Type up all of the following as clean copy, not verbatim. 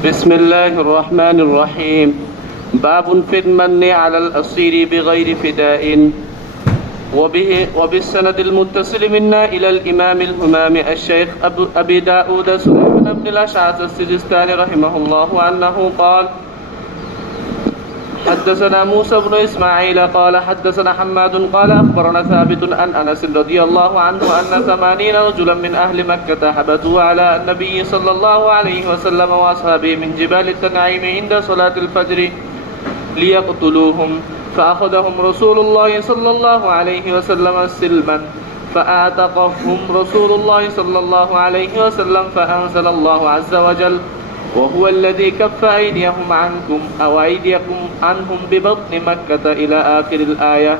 بسم الله الرحمن الرحيم. باب في المن على الأسير بغير فداء. وبالسند المتصل منا إلى الإمام الهمام الشيخ أبي داود سليمان بن الأشعث السجستاني رحمه الله أنه قال: حدثنا موسى بن إسماعيل قال حدثنا حماد قال أخبرنا ثابت عن أنس رضي الله عنه أن 80 رجلا من أهل مكة حبتوا على النبي صلى الله عليه وسلم وأصحابه من جبال التنعيم عند صلاة الفجر ليقتلوهم، فأخذهم رسول الله صلى الله عليه وسلم سلما، فأعتقهم رسول الله صلى الله عليه وسلم، فأنزل الله عز وجل: وهو الذي كف أيديهم عنكم أو أيديكم عنهم ببطن مكة إلى آخر الآية.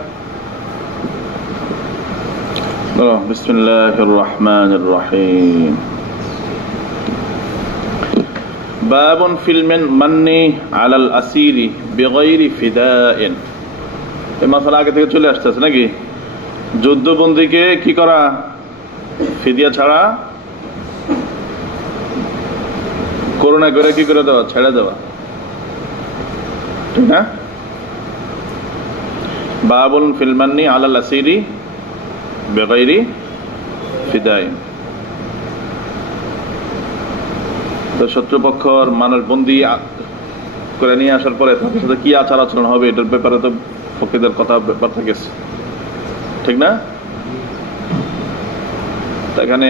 بسم الله الرحمن الرحيم. باب في المن على الأسير بغير فداء. এই মাসালা আগে থেকে চলে আসতেছে নাকি? যুদ্ধবন্দীকে কি করা? ফিদিয়া ছাড়া করোনা করে কি করে দেওয়া? ছেড়ে দেওয়া, ঠিক না? বাবুল ফিল মান্নি আলাল আসিরি বিগাইরি ফিদাইন। তো শত্রুপক্ষর মানুষ বন্দী করে নিয়ে আসার পরে তাদের সাথে কি আচার আচরণ হবে এটার ব্যাপারে তো ফকিদের কথা ব্যাপার গেছে, ঠিক না? এখানে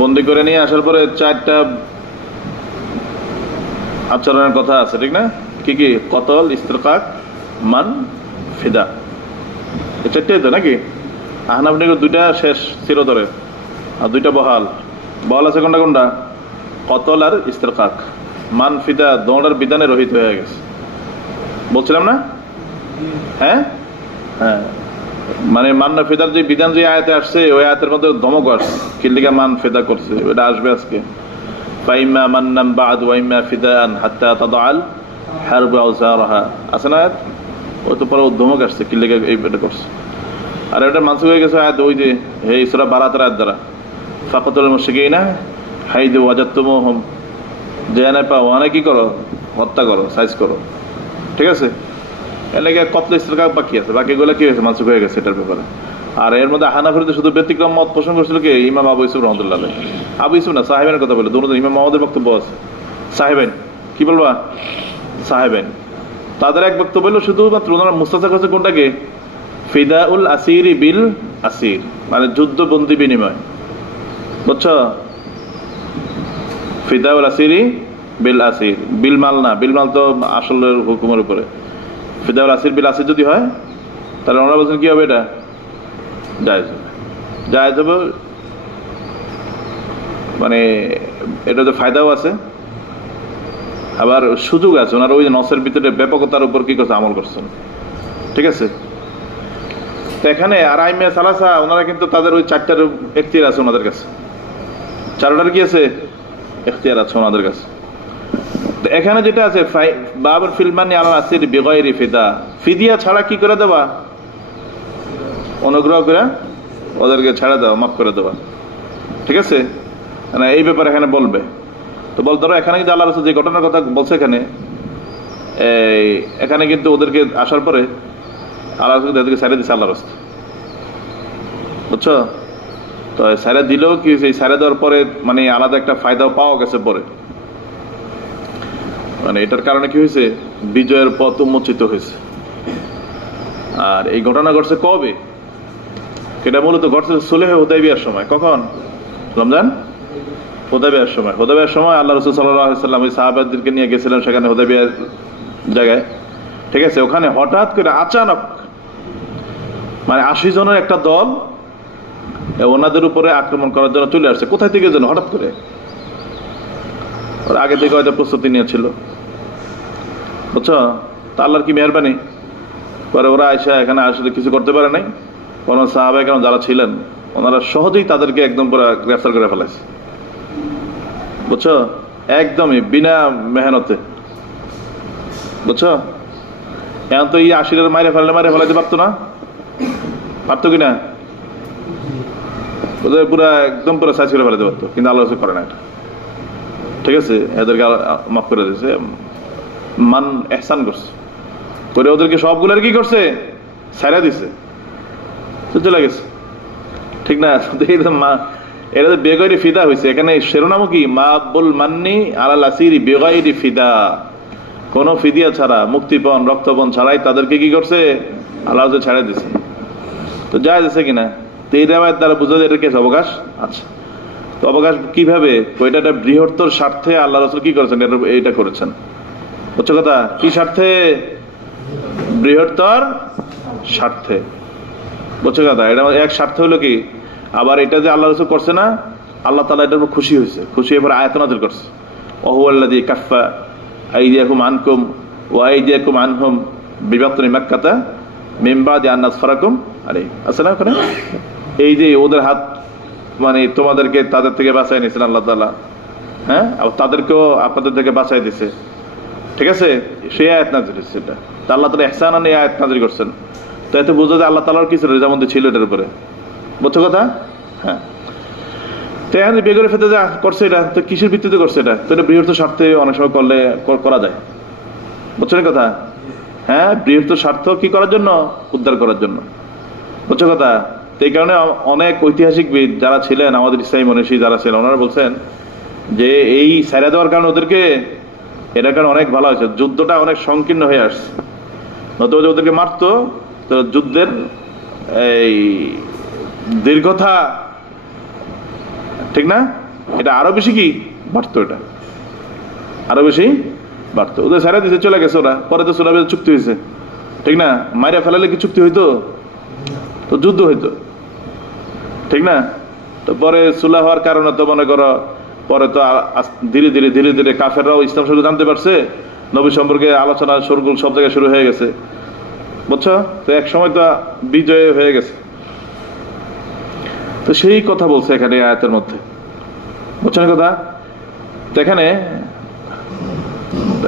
বন্দী করে নিয়ে আসার পরে 4টা আচরণের কথা আছে, ঠিক না? কি কি? কতল, ইস্তেরকাক, মান, ফিদা, এই 4টাই তো নাকি? আহনাফ নিকট 2টা শেষ চিরতরে আর 2টা বহাল আছে। কোনটা কোনটা? কতল আর ইস্তেরকাক। মান, ফিদা দোনোটার বিধানে রহিত হয়ে গেছে, বলছিলাম না? হ্যাঁ হ্যাঁ, মানে মান না ফিদার যে বিধান যে আয়াতে আসছে ওই আয়াতের মধ্যে ধমক আসছে কিল্লিকা মান ফিদা করছে, ওটা আসবে আজকে। ফাইমা মান্নাম বাদ ওয়াইমা ফিদান হাত্তা তাদাল হারবু আওজারহা, আছে না আয়াত? ওই তো পরে ধমক আসছে কিল্লিকা এই এটা করছে। আর এটা মানসুখ হয়ে গেছে আয়াত ওই যে হে সূরা বারাতের আয়াত দ্বারা, ফাকাতুল মুশরিকিনা হাইদু ওয়াজাতুমুহুম, যে না পাও ওখানে কি করো? হত্যা করো, সাইজ করো, ঠিক আছে? এর লাগে কতল ইস্তেরকাক বাকি আছে, বাকিগুলো কি হয়েছে? মানসুখ হয়ে গেছে এটার ব্যাপারে। আর এর মধ্যে হানাফিতে শুধু ব্যতিক্রম মত পোষণ করছিল কি? ইমাম আবু ইউসুফ রহমতুল্লাহ আলাইহি। আবু ইউসুফ না, সাহেবের কথা বলে দুটো। ইমাম মাহমুদের বক্তব্য আছে সাহেবেন, কি বলবা? সাহেবেন। তাদের এক বক্তব্য হলো শুধুমাত্র ওনারা মুস্তাসা করছে কোনটাকে? ফিদাউল আসিরি বিল আসির, মানে যুদ্ধ বন্দী বিনিময়, বুঝছো? ফিদাউল আসিরি বিল আসির, বিল মাল না, বিল মাল তো আসলের হুকুমের উপরে। ফিদাউল আসির বিল আসির যদি হয় তাহলে ওনারা বলছেন কি হবে? এটা জায়েজ হবে, জায়েজ হবে, মানে এটাতে ফায়দাও আছে আবার সুযোগ আছে। ওনারা ওই নসের ভিতরে ব্যাপকতার উপর কি করছে? আমল করছেন, ঠিক আছে? তো এখানে আর আইমে সালাসা ওনারা কিন্তু তাদের ওই 4টার এখতিয়ার আছে ওনাদের কাছে, 4টার কি আছে? এখতিয়ার আছে ওনাদের কাছে। তো এখানে যেটা আছে বাবুল ফিল মান্নি আলাল আসির বিগাইরি ফিদা, ফিদিয়া ছাড়া কি করে দেওয়া? অনুগ্রহ করে ওদেরকে ছেড়ে দেওয়া, মাফ করে দেওয়া, ঠিক আছে? মানে এই ব্যাপারে এখানে বলবে। তো বলতে পারো এখানে কিন্তু আল্লাহ রাসূল যে ঘটনার কথা বলছে এখানে কিন্তু ওদেরকে আসার পরে আল্লাহ রাসূল তাদেরকে ছেড়ে দিচ্ছে আল্লাহ রাসূল, বুঝছো? তো ছেড়ে দিলেও কি হয়েছে? ছেড়ে দেওয়ার পরে মানে আলাদা একটা ফায়দাও পাওয়া গেছে পরে, মানে এটার কারণে কি হয়েছে? বিজয়ের পথ উন্মোচিত হয়েছে। আর এই ঘটনা ঘটছে কবে? এটা মূলত ঘটছে সুলহ হুদাইবিয়ার সময়। কখন? রমজান হুদাইবিয়ার সময়। হুদাইবিয়ার সময় আল্লাহ রাসূল সাল্লাল্লাহু আলাইহি ওয়াসাল্লাম ওই সাহাবাদেরকে নিয়ে গেছিলেন সেখানে হুদাইবিয়ার জায়গায়, ঠিক আছে? ওখানে হঠাৎ করে আচানক মানে 80 জনের একটা দল ওনাদের উপরে আক্রমণ করার জন্য চলে আসছে। কোথায় থেকে যেন হঠাৎ করে, ওরা আগে থেকে হয়তো প্রস্তুতি নিয়েছিল, বুঝছো? তা আল্লাহর কি মেহেরবানি, পরে ওরা আয়সা এখানে আসলে কিছু করতে পারে নাই। কোন সাহাবায়ে কেরাম যারা ছিলেন ওনারা সহজেই তাদেরকে একদম পুরো গ্রেফতার করে ফেলাইছে, বুঝছো? একদমই বিনা মেহনতে, বুঝছো? এখন তো এই 80 মাইরে ফেলাইতে পারতো না, পারতো কিনা? ওদের পুরা একদম পুরো সাইজ করে ফেলাতে পারতো, কিন্তু আল্লাহ রাসূল করে না এটা। ঠিক আছে, এদেরকে মাফ করে দিয়েছে, মান এহসান করছে, করে ওদেরকে সবগুলোর কি করছে, ছাইড়া দিছে, তো চলে গেছে। ঠিক না? এরা তো বেগৈরি ফিদা হয়েছে। এখানে শিরোনামও কি, মাবুল মান্নি আলাল আসিরি বেগৈরি ফিদা, কোন ফিদিয়া ছাড়া, মুক্তিপণ রক্তপণ ছাড়াই তাদেরকে কি করছে, আল্লাহ ছেড়ে দিছে। তো যায় দিছে কিনা, তো এই রেওয়ায়েত দ্বারা বোঝা যায় এটা কি অবকাশ আছে। তো অবকাশ কিভাবে, ওইটা একটা বৃহত্তর স্বার্থে আল্লাহ রাসূল কি করেছেন, এইটা করেছেন। বুঝছো কথা? কি স্বার্থে? বৃহত্তর স্বার্থে। বুঝছো কথা? এটা এক স্বার্থ হলো কি, আবার এটা যে আল্লাহ রাসূল করছে না, আল্লাহ তাআলা এটার উপর খুশি হয়েছে, খুশি হয়ে পরে আয়াত নাযিল করছে, ওয়াহুয়াল্লাযী কাফফা আইদিয়াকুম আনকুম ওয়া আইদিয়াকুম আনহুম বিবাতনি মাক্কাতা মিন বাদি আন নাসফারাকুম আলাইহি। আসসালামু আলাইকুম। এই যে ওদের হাত মানে তোমাদেরকে তাদের থেকে বাঁচাই নিয়েছেন আল্লাহ তাআলা, হ্যাঁ, আবার তাদেরকেও আপনাদের থেকে বাঁচাই দিছে। ঠিক আছে, সেই আয়াত নাযিল হয়েছে। এটা তা আল্লাহ তাআলা ইহসানান এই আয়াত নাযিল করছেন। তো এতে বোঝা যায় আল্লাহ তাআলার কিছু রেজামন্দি ছিল এটার উপরে। বুঝছো কথা? হ্যাঁ। তো এখন বেগরে ফেতে যা করছে, এটা তো কিসের ভিত্তিতে করছে? এটা তো এটা বৃহত্তর স্বার্থে অনেক সময় করলে করা যায়। বুঝছো না কথা? হ্যাঁ, বৃহত্তর স্বার্থ কি করার জন্য, উদ্ধার করার জন্য। বুঝছো কথা? তো এই কারণে অনেক ঐতিহাসিকবিদ যারা ছিলেন, আমাদের ইসলামী মনীষী যারা ছিলেন, ওনারা বলছেন যে এই ছাইড়া দেওয়ার কারণে ওদেরকে, এটার কারণে অনেক ভালো হয়েছে, যুদ্ধটা অনেক সংকীর্ণ হয়ে আসছে। নতুবা ওদেরকে মারতো, তো যুদ্ধের এই দীর্ঘতা, ঠিক না, এটা আরো বেশি কি বাড়তো, এটা আরো বেশি বাড়তো। ওদের সারা দিতে চলে গেছে ওরা, পরে তো সুলাহের চুক্তি হয়েছে, ঠিক না, মাইরা ফেলালে কি চুক্তি হইতো, তো যুদ্ধ হইতো, ঠিক না। তো পরে সুলাহ হওয়ার কারণে তো মনে করো পরে তো ধীরে ধীরে ধীরে ধীরে কাফেররাও ইসলাম সম্পর্কে জানতে পারছে, নবী সম্পর্কে আলোচনা শোরগোল সব জায়গায় শুরু হয়ে গেছে। বুঝছো? তো এক সময় তো বিজয় হয়ে গেছে। তো সেই কথা বলছে এখানে আয়াতের মধ্যে। বুঝছেন কথা? তো এখানে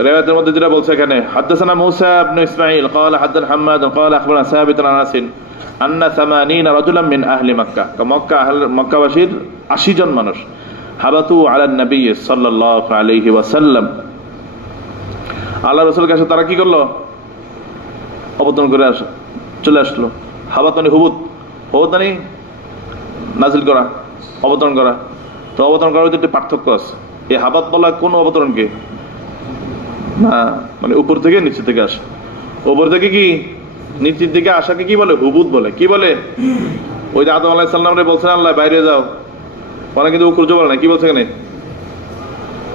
রিওয়ায়াতের মধ্যে যেটা বলছে, এখানে হাদাসানা মূসা ইবনে ইসমাঈল قال حدثنا حماد قال اخبرنا ثابت عن انس ان 80 رجلا من اهل مكه, মক্কাবাসীর 80 জন মানুষ, হাবাতু আলা নবী সাল্লাল্লাহু আলাইহি ওয়াসাল্লাম, আল্লাহর রাসূলের কাছে তারা কি করলো, অবতরণ করে চলে আসলো। হাবাত মানে হুবুত, হুবুত মানে নাজিল করা, অবতরণ করা। তো অবতরণ করার ভিতরে পার্থক্য আছে। এই হাবাত বলা কোন অবতরণকে না, মানে উপর থেকে নিচে থেকে আসে। উপর থেকে কি নিচের দিকে আসাকে কি বলে, হুবুত বলে। কি বলে? ওই যে আদম আলাইহিস সালামরে বলছেন আল্লাহ বাইরে যাও, ওরা কিন্তু উকুরজ বলে না, কি বলছে এখানে,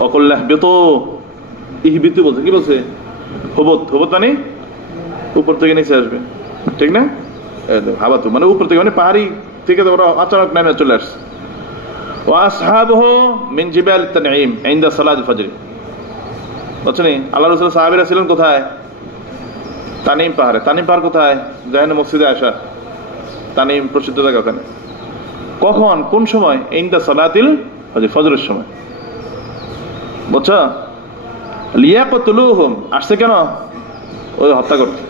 অকল্লাহ বেতো ইহবিতু বলছে। কি বলছে? হুবুত। হুবুত মানে উপর থেকে নিচে আসবে, ঠিক না। হাবাতু মানে উপর থেকে, মানে পাহাড়ি থেকে ওরা আচানক নামে চলে আসছে। ওয়াসহাবহু মিন জিবাল তানঈম ইনদা সালাতুল ফজর। বুঝছেন? আল্লাহর রাসূল সাহাবীরা ছিলেন কোথায়? তানিম পাহাড়ে। তানিম পাহাড় কোথায়? জাহানে মসজিদে আসা, তানিম প্রসিদ্ধ জায়গা। ওখানে কখন, কোন সময়? ইনদা সালাতিল ফজর, ফজরের সময়। বুঝছো? লিয়াকতুলুহুম আসছে কেন? ওই হত্যা করতে।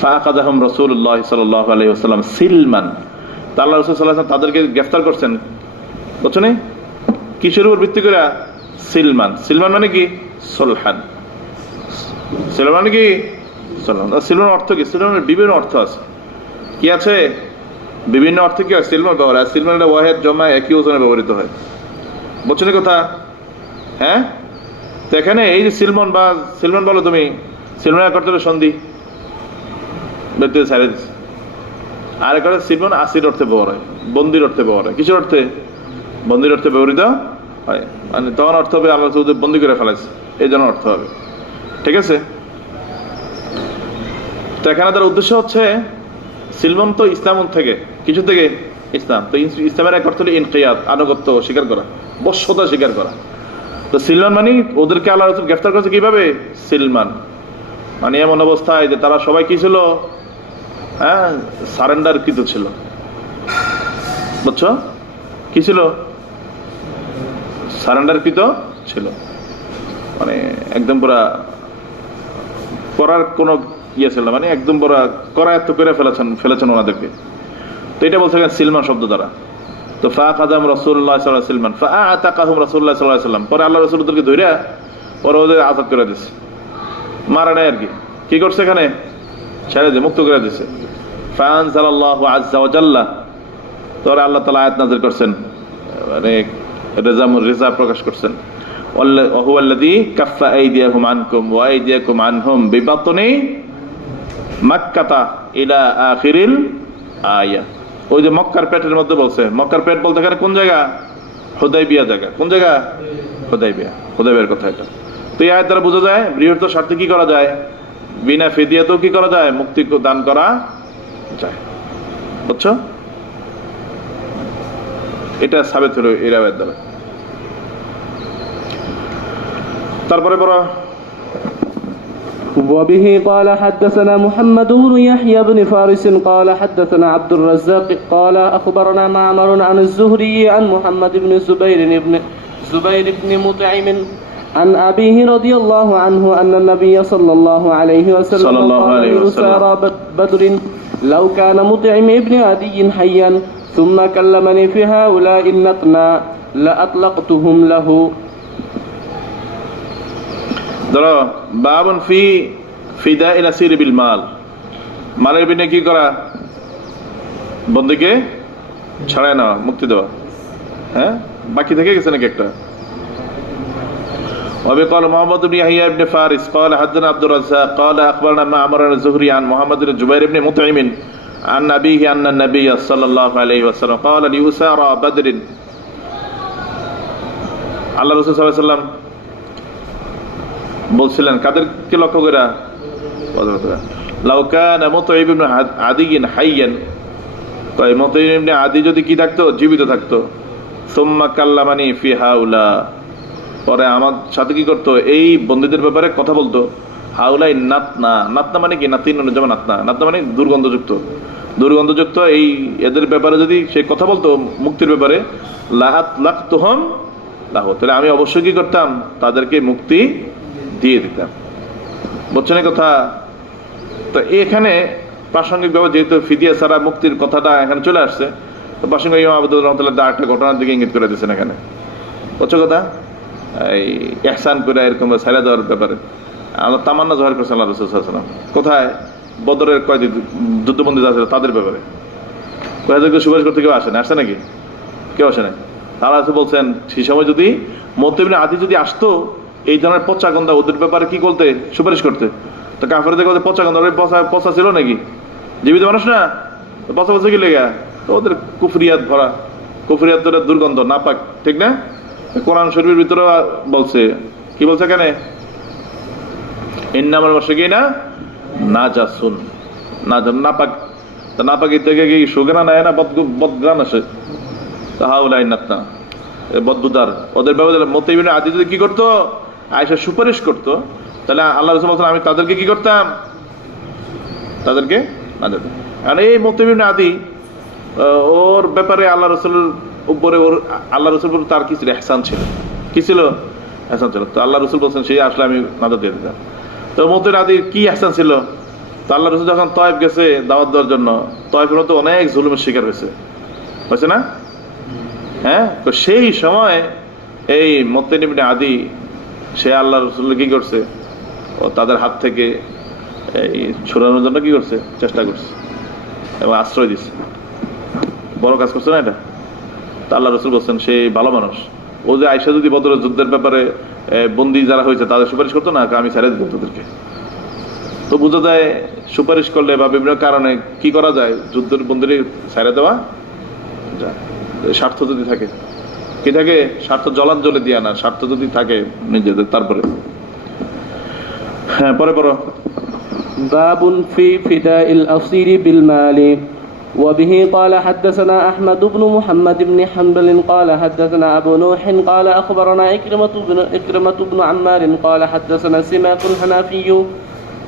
ফাআখাযাহুম রাসূলুল্লাহ সাল্লাল্লাহু আলাইহি ওয়াসাল্লাম সিলমান, আল্লাহর রাসূল সাল্লাল্লাহু আলাইহি ওয়াসাল্লাম তাদেরকে গ্রেফতার করছেন। বুঝছো না? কিসের উপর ভিত্তি করে? সিলমান। সিলমান মানে কি? সুলহান। সিলমান মানে কি? সুলহান। সিলমান অর্থ কি? সিলমানের বিভিন্ন অর্থ আছে। কি আছে? বিভিন্ন অর্থে কি হয় সিলমান ব্যবহার হয়। সিলমানের ওয়াহেদ জমা একই ওজনে ব্যবহৃত হয়। বুঝছো না কথা? হ্যাঁ, তো এখানে এই যে সিলমান বা সিলমান বলো তুমি, সিলমানের করতে হবে সন্ধি, ব্যক্তি ছাড়ে দিচ্ছে। আর একটা সিলমান আসির অর্থে ব্যবহার হয়, বন্দির অর্থে ব্যবহার হয়। কিসের অর্থে? বন্দির অর্থে ব্যবহৃত হয়, মানে তখন অর্থ হবে আল্লাহ ওদের বন্দি করে ফেলাইছে, এই জন্য অর্থ হবে। ঠিক আছে? তো এখানে তার উদ্দেশ্য হচ্ছে সিলমান তো ইসলাম থেকে, কিছু থেকে ইসলাম। তো ইসলামের এক অর্থ হলো ইনকিয়াদ, আনুগত্য স্বীকার করা, বশ্যতা স্বীকার করা। তো সিলমান মানে ওদেরকে আল্লাহ রাসূল গ্রেফতার করেছে কিভাবে? সিলমান মানে এমন অবস্থায় যে তারা সবাই কি ছিল, হ্যাঁ, সারেন্ডার কৃত ছিল। বুঝছো? কি ছিল? সারেন্ডার কৃত ছিল, মানে একদম পুরা করার কোনো ইয়ে ছিল, মানে একদম পুরা করায়ত্ত করে ফেলেছেন ওনাদেরকে। তো এটা বলছে সিলমান শব্দ দ্বারা। তো ফাখাযাম রাসূলুল্লাহ সাল্লাল্লাহু আলাইহি ওয়াসাল্লাম ফাআতাকাহুম রাসূলুল্লাহ সাল্লাল্লাহু আলাইহি ওয়াসাল্লাম, পরে আল্লাহ রাসূল ওদেরকে ধইরা পরে ওদের আযাদ করে দিয়েছে, মারা নাই আর কি। কি করছে এখানে? ছেড়ে দিয়ে মুক্ত করে দিয়েছে। ফাআনজালাল্লাহু আযজা ওয়া জাল্লা, পরে আল্লাহ তাআলা আয়াত নাযিল করছেন, মানে রেজা প্রকাশ করছেন। ওয়া হুয়াল্লাযী কাফফা আইদিয়াহুম আনকুম ওয়া আইদিয়াকুম আনহুম বিবাতনি মাক্কাতা ইলা আখিরিল আয়া। ওই যে মক্কার পেটের মধ্যে বলছে, মক্কার পেট বলতে এখানে কোন জায়গা? হুদাইবিয়া জায়গা। কোন জায়গা? হুদাইবিয়ার কথা এটা। তো এই আয়াত দ্বারা বোঝা যায় বৃহত্তর স্বার্থে কি করা যায়? বিনা ফিদিয়াতেও কি করা যায়? মুক্তি দান করা যায়। বুঝছো? এটা সাবেত হলো এই আয়াত দ্বারা। তারপরে বড় وبه قال حدثنا محمد بن يحيى بن فارس قال حدثنا عبد الرزاق قال أخبرنا معمر عن الزهري عن محمد بن زبير بن مطعم عن أبيه رضي الله عنه أن النبي صلى الله عليه وسلم قال لأسارى بدر لو كان مطعم ابن عدي حيا ثم كلمني في هؤلاء النتنا لأطلقتهم له. ধরো বাবুন ফি ফিদা ইল আসির বিল মাল, মালের বিনিময়ে কি করা? বন্দীকে ছাড়ায় নেওয়া, মুক্তি দেওয়া। হ্যাঁ, বাকি থেকে গেছে নাকি একটা? وابي قال محمد بن يحيى بن فارس قال حدثنا عبد الرزاق قال اخبرنا معمر الزهري عن محمد بن جبير بن مطعم عن ابيه ان النبي صلى الله عليه وسلم قال لأسارى بدر, আল্লাহ রাসূল সাল্লাল্লাহু আলাইহি ওয়াসাল্লাম বলছিলেন কাদেরকে লক্ষ্য করে? লাউ কানা মুতঈম ইবনে আদিয়্যিন হাইয়ান, তাই মুতঈম ইবনে আদি যদি কি থাকতো? জীবিত থাকতো। সুম্মা কাল্লামানি ফি হাউলা, পরে আমার সাথে কি করতো? এই বন্দীদের ব্যাপারে কথা বলতো। হাউলাই নাতনা, নাতনা মানে কি? নাতিন যেমন নাতনা, নাতনা মানে দুর্গন্ধযুক্ত। এই এদের ব্যাপারে যদি সে কথা বলতো মুক্তির ব্যাপারে, লাআতলাকতুহুম লাহু, তাহলে আমি অবশ্যই কি করতাম? তাদেরকে মুক্তি দিয়ে দিতাম। বুঝছেন কথা? তো এখানে প্রাসঙ্গিক ভাবে যেহেতু ফিদিয়া ছাড়া মুক্তির কথাটা এখানে চলে আসছে, তো প্রাসঙ্গিক ইমাম আবু দাউদ রাহমাতুল্লাহ একটা ঘটনার দিকে ইঙ্গিত করে দিয়েছেন এখানে। বুঝছো কথা? এই ইহসান করে এরকম ছাড়া দেওয়ার ব্যাপারে আল্লাহ তামান্না জোহর করেছেন আল্লাহ রাসূল সাল্লাল্লাহু আলাইহি ওয়াসাল্লাম। কোথায়? বদরের কয়েকটি যুদ্ধবন্দী যারা ছিল তাদের ব্যাপারে। কোথায় সুপারিশ করতে কেউ আসে না? আসছে নাকি? কেউ আসে না। আল্লাহ রাসূল বলছেন সেই সময় যদি মুতঈম ইবনে আদি যদি আসতো, এই ধরনের পচা গন্ধা ওদের ব্যাপারে কি করতে? সুপারিশ করতে। তো কাফেরদের কাছে পচা গন্ধা, ওই পচা ছিল নাকি? জীবিত মানুষ না, পচা পচা কি লেগে? তো ওদের কুফরিয়াত ভরা, কুফরিয়াত দুর্গন্ধ, নাপাক, ঠিক না? কোরআন শরীফের ভিতরে বলছে, কি বলছে এখানে? ইন্নামাল মুশরিকুনা নাজাসুন, নাপাক। তো নাপাকি থেকে কি সুগ্রাণ নেয় না বদগ্রাণ আসে? হাউলাই নাতনা, বদবুদার। ওদের ব্যাপারে মুতঈম ইবনে আদি যদি কি করতো? আয়েশা সুপারিশ করতো, তাহলে আল্লাহ রাসূল বলেন আমি তাদেরকে কি করতাম? তাদেরকে না দিতাম। আর এই মুতঈম ইবনে আদি, ওর ব্যাপারে আল্লাহ রাসূলের উপরে, ওর আল্লাহ রাসূল উপরে তার কি ছিল? ইহসান ছিল। কি ছিল? ইহসান ছিল। তো আল্লাহ রাসূল বলছেন সেই আসলে আমি নাজাত দিয়ে দিতাম। তো মুতঈম ইবনে আদির কি ইহসান ছিল? তো আল্লাহ রাসূল যখন তয়েফ গেছে দাওয়াত দেওয়ার জন্য, তয়েফের মধ্যে অনেক জুলুমের শিকার হয়েছে না? হ্যাঁ, তো সেই সময় এই মুতঈম ইবনে আদি সে আল্লাহ রাসূল কি করছে? ও তাদের হাত থেকে এই ছুড়ানোর জন্য কি করছে? চেষ্টা করছে এবং আশ্রয় দিচ্ছে। বড় কাজ করছে না এটা? তা আল্লাহ রাসূল বলছেন সে ভালো মানুষ। ও যে আয়েশা যদি বদরের যুদ্ধের ব্যাপারে বন্দী যারা হয়েছে তাদের সুপারিশ করতো না, আমি ছেড়ে দিতাম তাদেরকে। তো বোঝা যায় সুপারিশ করলে বা বিভিন্ন কারণে কি করা যায়? যুদ্ধের বন্দীর ছেড়ে দেওয়া যায়, স্বার্থ যদি থাকে। কি থাকে? স্বার্থ জ্বলে দিয়া না, স্বার্থ যদি থাকে নিজেদের। তারপরে হ্যাঁ, পরে পড়ো। باب في فداء الأسير بالمال. وبه قال حدثنا أحمد بن محمد بن حنبل قال حدثنا أبو نوح قال أخبرنا إكرمة بن عمار قال حدثنا سماك الحنفي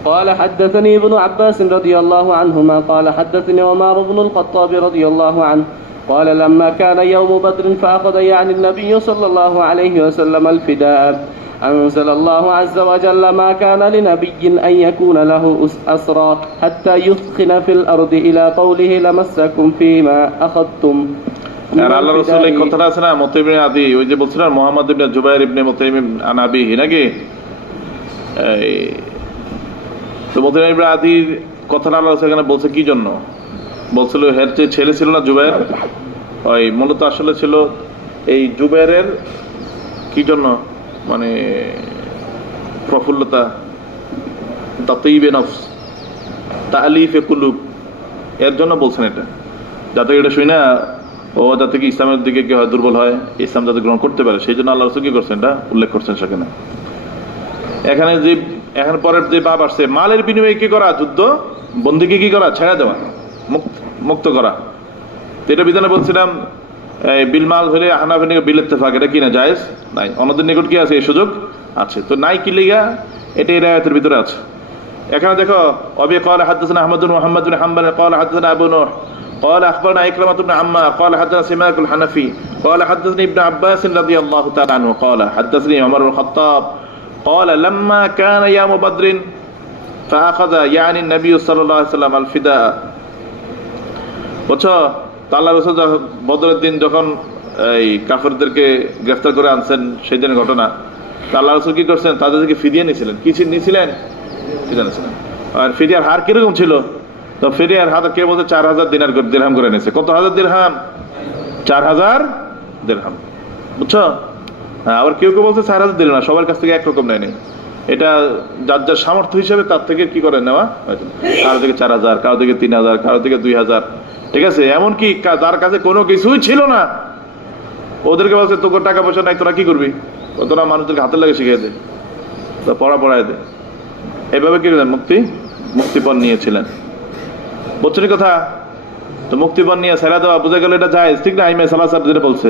قال حدثني ابن عباس رضي الله عنهما قال حدثني عمر بن الخطاب رضي الله عنه قال لما كان يوم بدر فأخذ يعني النبي صلى الله عليه وسلم الفداء أنزل الله عز وجل ما كان لنبي أن يكون له أسرى حتى يثخن في الأرض إلى قوله لمسكم فيما أخذتم আর আল্লাহ রাসূল এই কথাটা আছে না, মুতাইম ইবনে আদি, ওই যে বলছিলেন মুহাম্মদ ইবনে জুবাইর ইবনে মুতাইম আন আবিহি নাকি, এই তো মুতাইম ইবনে আদির কথাটা আল্লাহ রাসূল এখানে বলছে কি জন্য বলছিল? এর যে ছেলে ছিল না জুবাইর, ওই মূলত আসলে ছিল এই জুবাইরের কি জন্য, মানে প্রফুল্লতা, তাতিবে নফস, তালিফে কুলুব, এর জন্য বলছেন এটা, যাতে এটা শুই না ও যাতে কি ইসলামের দিকে কি হয়, দুর্বল হয়, ইসলাম যাতে গ্রহণ করতে পারে, সেই জন্য আল্লাহ রাসূল কি করছেন এটা উল্লেখ করছেন সেখানে। এখানে যে এখন পরের যে বাব আসছে, মালের বিনিময়ে কি করা, যুদ্ধ বন্দীকে কি করা, ছেড়ে দেওয়া, মুক্ত করা। তো এটা বিধানে বলছিলাম বিল মাল হলে হানাফি নিকট বিল ইত্তেফাক, এটা কি না জায়েজ নাই, অন্যদের নিকট কি আছে এই সুযোগ আছে, তো নাই কি লিগা এটা এই আয়াতের ভিতরে আছে। এখানে দেখো অবি قال حدثنا احمد بن محمد بن حنبل قال حدثنا ابو نوح قال اخبرنا إكرمة بن عمار قال حدثنا سماك الحنفي قال حدثني ابن عباس رضي الله تعالى عنه قال حدثني عمر بن الخطاب قال لما كان يوم بدر فأخذ يعني النبي صلى الله عليه وسلم الفداء। বুঝছো, আল্লাহ রাসূল বদরের দিন যখন এই কাফেরদেরকে গ্রেফতার করে আনছেন সেই দিনের ঘটনা, আল্লাহ রাসূল কি করছেন, তাদেরকে ফিদিয়া নিয়েছিলেন। কি নিয়েছিলেন? ফিদিয়া নিয়েছিলেন। আর ফিদিয়ার হার কিরকম ছিল? তো ফিদিয়ার হার কে বলতে 4000 দিরহাম করে নিয়েছে। কত হাজার দিরহাম? 4000 দিরহাম। বুঝছো? হ্যাঁ, আবার কেউ কেউ বলছে 4000 দিরহাম না, সবার কাছ থেকে একরকম নেয়নি, এটা যার যার সামর্থ্য হিসেবে তার থেকে কি করে নেওয়া, কারো থেকে 4000, কারো থেকে 3000, কারো থেকে 2000, ঠিক আছে। এমনকি যার কাছে কোনো কিছুই ছিল না ওদেরকে বলছে তোর টাকা পয়সা নাই, তোরা কি করবি, তোরা মানুষদেরকে হাতের লাগে শিখিয়ে দে, তো পড়ায় দে, এইভাবে কি করেন মুক্তিপণ নিয়েছিলেন। বুঝছেন কথা? তো মুক্তিপণ নিয়ে ছেড়ে দেওয়া বোঝা গেল এটা জায়েজ, ঠিক না? আইমে সালাসাত যেটা বলছে,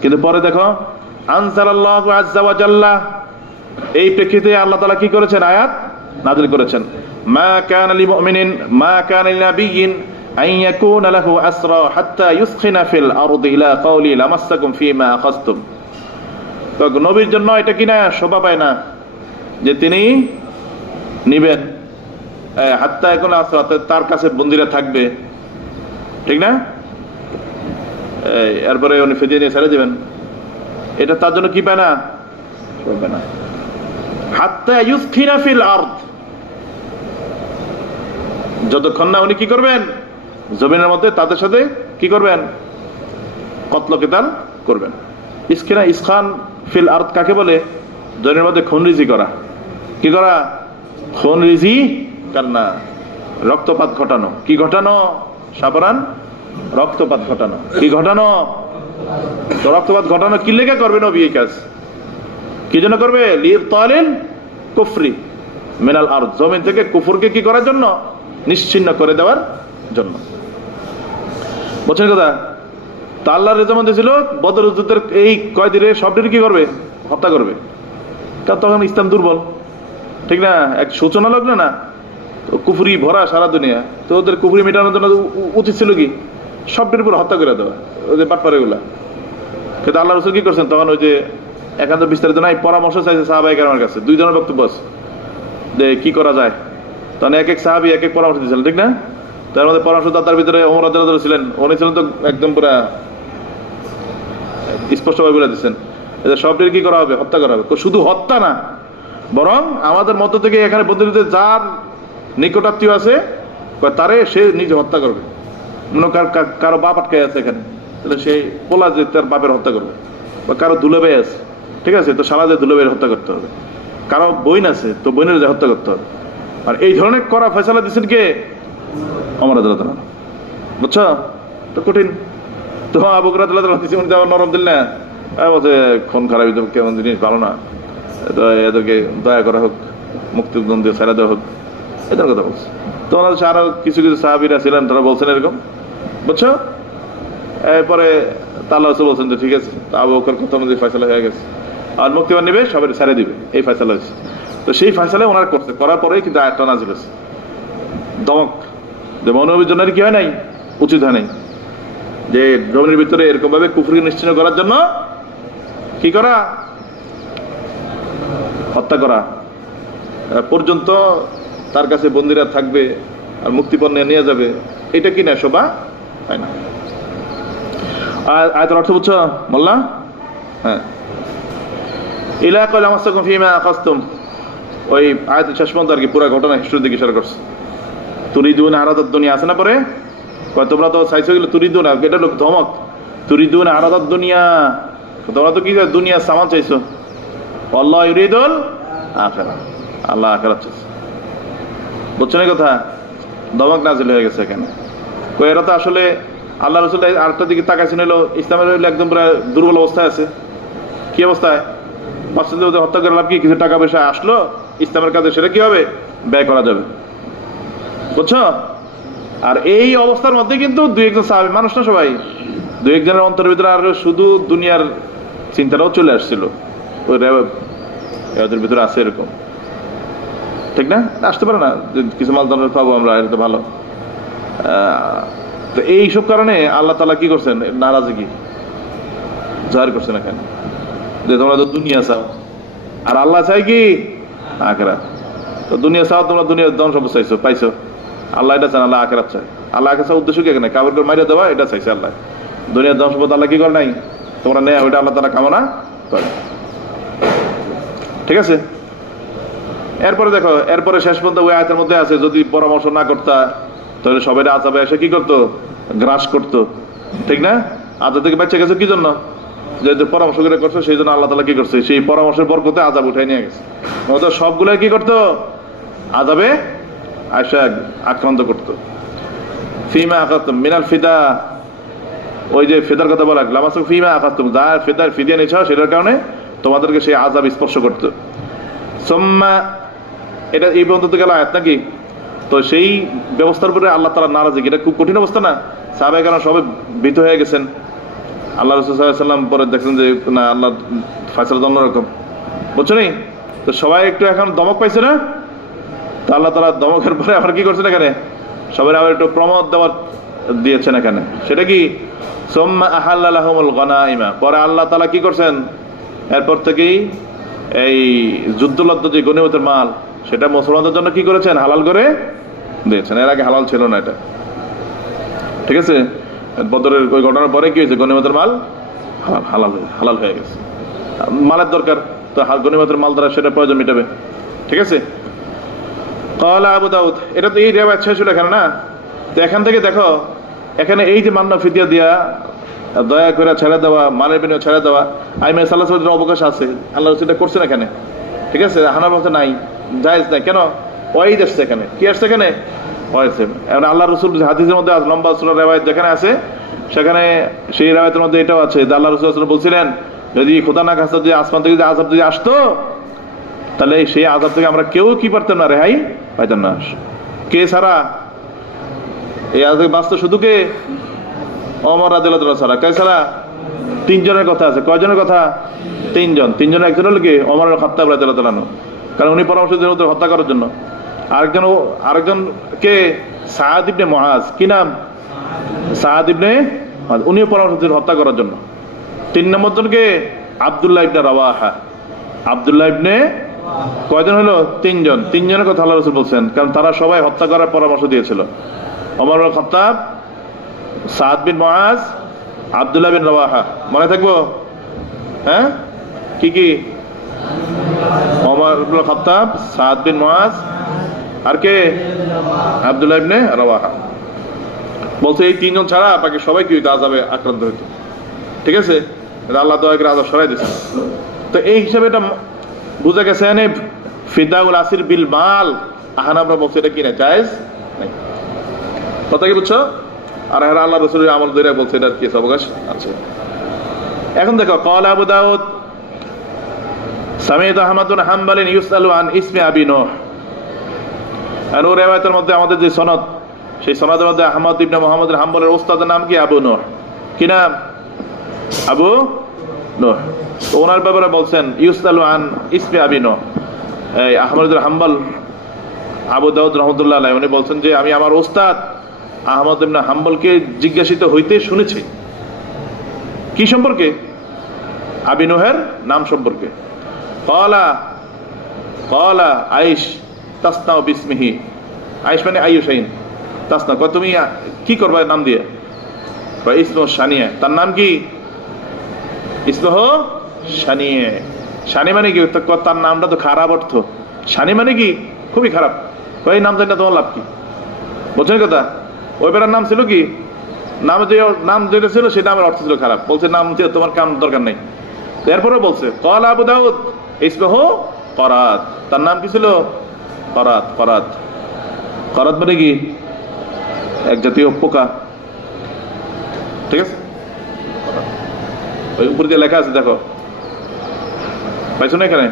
কিন্তু পরে দেখো আনজালাল্লাহু আযজা ওয়া জাল্লা, এই প্রেক্ষিতে আল্লাহ তাআলা কি করেছেন, আয়াত নাযিল করেছেন, মা কানা লিল মুমিনিন মা কানা লিন নাবিয়্যিন আন ইয়াকুনা লাহু আসরা হাত্তা ইউসখিনা ফিল আরদি ইলা কাওলি লামাসসাকুম ফীমা আখাযতুম। তো নবীর জন্য এটা কি না শোভা পায় না যে তিনি নিবেন হাত্তা এখন আসরা, তার কাছে বন্দীরা থাকবে, ঠিক না? এরপরে উনি ফিদিয়া নিয়ে ছেড়ে দেবেন, এটা তার জন্য কি পায় না, শোভা না। হাত্তা ইউসখিনা ফিল আরদ, যতক্ষণ না উনি কি করবেন, জমিনের মধ্যে তাদের সাথে কি করবেন, কতল কিতাল করবেন। ইসখিনা, ইসখান ফিল আরদ কাকে বলে? জমিনের মধ্যে খুনরিজি করা। কি করা? খুনরিজি কান্না, রক্তপাত ঘটানো। কি ঘটানো? সাবরান, রক্তপাত ঘটানো। কি ঘটানো? তো রক্তপাত ঘটানো কি লেগে করবে নবী এই কাজ? কি জন্য করবে? লিইবতালিল কুফরি মিনাল আরদ, জমিন থেকে কুফরকে কি করার জন্য, নিশ্চিহ্ন করে দেওয়ার জন্য। বুঝছেন কথা? তা আল্লাহর রেজামন্দি ছিল বদর যুদ্ধের এই কয়দিনে সবটির কি করবে, হত্যা করবে, কারণ তখন ইসলাম দুর্বল, ঠিক না? এক সূচনা লগ্ন না, তো কুফরি ভরা সারা দুনিয়া, তো ওদের কুফরি মেটানোর জন্য উচিত ছিল কি সবটির উপর হত্যা করে দেওয়া, ওদের বাটপারে গুলা। কিন্তু আল্লাহ রাসূল কি করছেন তখন, ওই যে একান্ত বিস্তারিত নাই, পরামর্শ চাইছে সাহাবায়ে কেরামের কাছে, 2 জনের বক্তব্য আছে যে কি করা যায়। তখন এক এক সাহাবী এক এক পরামর্শ দিয়েছিলেন, ঠিক না? তার মধ্যে পরামর্শদাতার ভিতরে ওমর রাদিয়াল্লাহু আনহু ছিলেন, উনি ছিলেন তো একদম পুরা স্পষ্টভাবে বলে দিচ্ছেন এদের সবটির কি করা হবে, হত্যা করা হবে। শুধু হত্যা না, বরং আমাদের মধ্য থেকে এখানে বন্দীদের যার নিকটাত্মীয় আছে তারে সে নিজে হত্যা করবে। মনে কারো বাপ আটকে আছে এখানে, তাহলে সেই পোলা যে তার বাপের হত্যা করবে, বা কারো দুলাভাই আছে, ঠিক আছে, তো সারা যে দুলাভাইয়ের হত্যা করতে হবে। কারো বোন আছে, তো বোনের যে হত্যা করতে হবে। আর এই ধরনের করা ফয়সালা দিচ্ছেন কে? ওমর রাদিয়াল্লাহু আনহু। বুঝছো? তো কঠিন। তো আবু বকর রাদিয়াল্লাহু আনহু উনি আবার নরম দিল না, বলছে খুন খারাপি তো কেমন জিনিস, ভালো না, তো এদেরকে দয়া করা হোক, মুক্তিপণ দিয়ে ছেড়ে দেওয়া হোক, এদের কথা বলছে। তো ওনাদের আরো কিছু কিছু সাহাবীরা ছিলেন, তারা বলছেন এরকম। বুঝছো? এরপরে আল্লাহ রাসূল বলছেন যে ঠিক আছে, আবু বকর কথা অনুযায়ী ফয়সালা হয়ে গেছে, আর মুক্তিপণ নেবে, সবাই ছেড়ে দিবে, এই ফয়সালা হয়েছে। তো সেই ফয়সালা ওনারা করছে, করার পরেই কিন্তু আয়াতটা নাযিল হয়েছে। দমক যে মনোনবীর জন্য কি হয় নাই, উচিত হয় নাই যে জমিনের ভিতরে এরকম ভাবে কুফরকে নিশ্চিহ্ন করার জন্য কি করা, হত্যা করা পর্যন্ত তার কাছে বন্দীরা থাকবে আর মুক্তিপণ নিয়ে যাবে, এটা কি না শোভা হয় না। আয়াতের অর্থ বুঝছো মোল্লা? হ্যাঁ, ইলা কল আমাসাকুম ফিমা আখাযতুম, ওই আয়াতের শেষ পর্যন্ত আর কি পুরো ঘটনা হিস্ট্রির দিকে ইশারা করছে। তুরিদুন আরাদাদ দুনিয়া আছে না পরে, কয় তোমরা তো চাইছো গেলে তুরিদুন, এটা লোক ধমক, তুরিদুন আরাদাদ দুনিয়া, তোমরা তো কি দুনিয়া সামান চাইছো, আল্লাহ ইউরিদুল আখিরাহ, আল্লাহ আখিরাত চাইছে। বুঝছো না কথা? ধমক নাজিল হয়ে গেছে এখানে। কই এরা তো আসলে আল্লাহ রাসূল আরেকটা দিকে তাকাইছেন, হলো ইসলামের হইলো একদম পুরো দুর্বল অবস্থায় আছে। কি অবস্থায়? বাচ্চাদের হত্যা করে লাভ কি? কিছু টাকা পয়সা আসলো ইসলামের কাজে, সেটা কি হবে? ব্যয় করা যাবে। বুঝছো? আর এই অবস্থার মধ্যে কিন্তু দুই একজন সাহাবী, মানুষ না সবাই, দুই একজনের অন্তরের ভিতরে আর শুধু দুনিয়ার চিন্তাটাও চলে আসছিল। ওই রেওয়াজের ভিতরে আছে এরকম, ঠিক না? আসতে পারে না, কিছু মালদানের পাবো আমরা, এটা তো ভালো। তো এইসব কারণে আল্লাহ তাআলা কি করছেন? নারাজগি জাহির করছেন এখানে, যে তোমরা তো দুনিয়া চাও, আর আল্লাহ চাই কি? আখিরাত। তো দুনিয়া চাও, তোমরা দুনিয়ার ধন সম্পদ চাইছো, পাইছো। আল্লাহ এটা চান, আল্লাহ আখিরাত চায়। আল্লাহ আখিরাত উদ্দেশ্য কি? এখানে কাপড় করে মাইরে দেওয়া, এটা চাইছে আল্লাহ। দুনিয়ার ধন সম্পদ আল্লাহ কি করে নাই, তোমরা নেই, ওইটা আল্লাহ তাআলা কামনা করে। ঠিক আছে? এরপরে দেখো, এরপরে শেষ পর্যন্ত ওই আয়াতের মধ্যে আছে, যদি পরামর্শ না করতা তাহলে সবাই আযাবে এসে কি করতো? গ্রাস করতো, ঠিক না? আযাব থেকে বাঁচে গেছে কি জন্য? যে পরামর্শ করে করছো, সেই জন্য আল্লাহ তাআলা কি করছে? সেই পরামর্শের বরকতে আযাব উঠাই নিয়ে গেছে। সবগুলো কি করতো? আযাবে আয়েশা আক্রান্ত করতো। ফিমা আখাযতুম মিনাল ফিদা, ওই যে ফিদার কথা বলা, লামাসুক ফিমা আখাযতুম, যা ফিদার ফিদিয়া নিছ সেটার কারণে তোমাদেরকে সেই আযাব স্পর্শ করতো। সুম্মা, এটা এই পর্যন্ত গেল আয়াত নাকি? তো সেই ব্যবস্থার উপরে আল্লাহ তাআলা নারাজি, এটা খুব কঠিন অবস্থা না? সাহাবায়ে কেরাম সবাই ভীত হয়ে গেছেন। আল্লাহ রাসূল সাল্লাল্লাহু আলাইহি ওয়াসাল্লাম পরে দেখছেন যে না, আল্লাহ ফয়সালা অন্যরকম, বুঝছো নি? তো সবাই একটু এখন দমক পাইছে না? তো আল্লাহ তাআলা দমকের পরে আবার কি করছেন এখানে? সবাই আবার একটু প্রমোদ দেওয়ার দিয়েছেন এখানে। সেটা কি? সুম্মা আহাল্লা লাহুমুল গনাইমা, পরে আল্লাহ তাআলা কি করছেন? এরপর থেকেই এই যুদ্ধলব্ধ যে গনিমতের মাল, সেটা মুসলমানদের জন্য কি করেছেন? হালাল করে দিয়েছেন। এর আগে হালাল ছিল না এটা, ঠিক আছে? বদরের ওই ঘটনার পরে কি হয়েছে? গনিমতের মাল হালাল হয়ে গেছে। মালের দরকার, তো গনিমতের মাল দ্বারা সেটা প্রয়োজন মিটাবে, ঠিক আছে? ক্বালা আবু দাউদ, এটা তো এই রিওয়ায়াত শেষ হলো এখানে না? তো এখান থেকে দেখো, এখানে এই যে মান্য ফিদিয়া দিয়া, দয়া করে ছেড়ে দেওয়া, মালের বিনিময়ে ছেড়ে দেওয়া, আইমে সাল্লাল্লাহু আলাইহি ওয়াসাল্লামের অবকাশ আছে, আল্লাহ রাসূল এটা করছেন এখানে, ঠিক আছে? হানাফি বলতে নাই, জায়েজ নাই। কেন? ওয়াইদ আসছে এখানে। কি আসছে এখানে? ওয়াইদ। এখন আল্লাহ রাসূল হাদিসের মধ্যে লম্বা সূরা রিওয়ায়াত যেখানে আছে, সেখানে সেই রিওয়ায়াতের মধ্যে এটাও আছে যে আল্লাহ রাসূল সাল্লাল্লাহু আলাইহি ওয়াসাল্লাম বলছিলেন, যদি খোদা না খাস্তা যদি আসমান থেকে যদি আযাব যদি আসতো, তাহলে সেই আযাব থেকে আমরা কেউ কি পারতাম না, রেহাই পাইতাম না। কে ছাড়া? এই আযাব থেকে বাঁচতো শুধু কে? ওমর রাদিয়াল্লাহু তাআলা ছাড়া। কে ছাড়া? তিনজনের কথা আছে। কয়জনের কথা? তিনজন। তিনজনের একজন হলো কি? ওমর খাত্তাব রাদিয়াল্লাহু তাআলা, কারণ উনি পরামর্শ দিলেন ওদের হত্যা করার জন্য। আরেকজন কে? সাআদ ইবনে মুআজ। কি নাম? সাআদ ইবনে মুআজ, উনিও পরামর্শ দিলেন হত্যা করার জন্য। তিন নম্বর জন কে? আব্দুল্লাহ ইবনে রাওয়াহা। আব্দুল্লাহ ইবনে, কয়জন হলো? তিনজন। তিনজনের কথা আল্লাহ রাসূল বলছেন, কারণ তারা সবাই হত্যা করার পরামর্শ দিয়েছিল। ওমর ইবনে খাত্তাব, সাআদ বিন মুআজ, আব্দুল্লাহ বিন রাওয়াহা। মনে থাকবো? হ্যাঁ, কি কি? ওমর ইবনে খাত্তাব, সাআদ বিন মুআজ, আর কে? আব্দুল্লাহ ইবনে রাওয়াহা। বলছে এই তিনজন ছাড়া বাকি সবাই কি হইতো? আযাবে আক্রান্ত হইতো, ঠিক আছে? আল্লাহ দয়া করে আযাব সরাই দিয়েছে। তো এই হিসাবে এটা বুঝা গেছে, ফিদাউল আসির বিল মাল, আহানাফরা বলছে এটা কি না, জায়েজ নাই। কথা কি বুঝছো? আর আল্লাহ রাসূলের আমল ধরে বলছে এটা কি অবকাশ আছে। এখন দেখো, ক্বালা আবু দাউদ সামি'তু আহমাদ বিন হাম্বল ইউসআলু আন ইসমি আবি নূহ। আর ওই রিওয়ায়াতের মধ্যে আমাদের যে সনদ, সেই সনদের মধ্যে আহমদ ইবনে মুহাম্মদ হাম্বলের ওস্তাদের নাম কি? আবু নূহ। কি নাম? আবু নূহ। তো ওনার ব্যাপারে বলছেন ইউসআলু আন ইসমি আবি নূহ। এই আহমদ ইবনে হাম্বল, আবু দাউদ রাহমাতুল্লাহ আলাইহি, উনি বলছেন যে আমি আমার ওস্তাদ আহমদ ইবনে হাম্বলকে জিজ্ঞাসিত হইতে শুনেছি। কি সম্পর্কে? আবি নূহের নাম সম্পর্কে। ক্বালা আইশ তাসনাউ বিসমিহি। আইশ মানে আইয়ুশাইন, তাসনা, তুমি কি করবা নাম দিয়ে? ইসমহ শানিয়ে, তার নাম কি? ইসমহ শানিয়ে। শানি মানে কি? তার নামটা তো খারাপ অর্থ। শানি মানে কি? খুবই খারাপ। এই নাম জানি না, তোমার লাভ কি? বুঝছেন কথা? ওই বেড়ার নাম ছিল কি? নাম যেটা ছিল সেটা আমার অর্থ ছিল খারাপ। বলছে নাম দিয়ে তোমার কাম দরকার নেই। এরপরে বলছে ক্বালা আবু দাউদ ইসমহু করাত, তার নাম কি ছিল? করাত। করাত করাত মানে কি? এক জাতীয় পোকা। ঠিক আছে, ওই উপর দিয়ে লেখা আছে, দেখো, পাইছো না এখানে?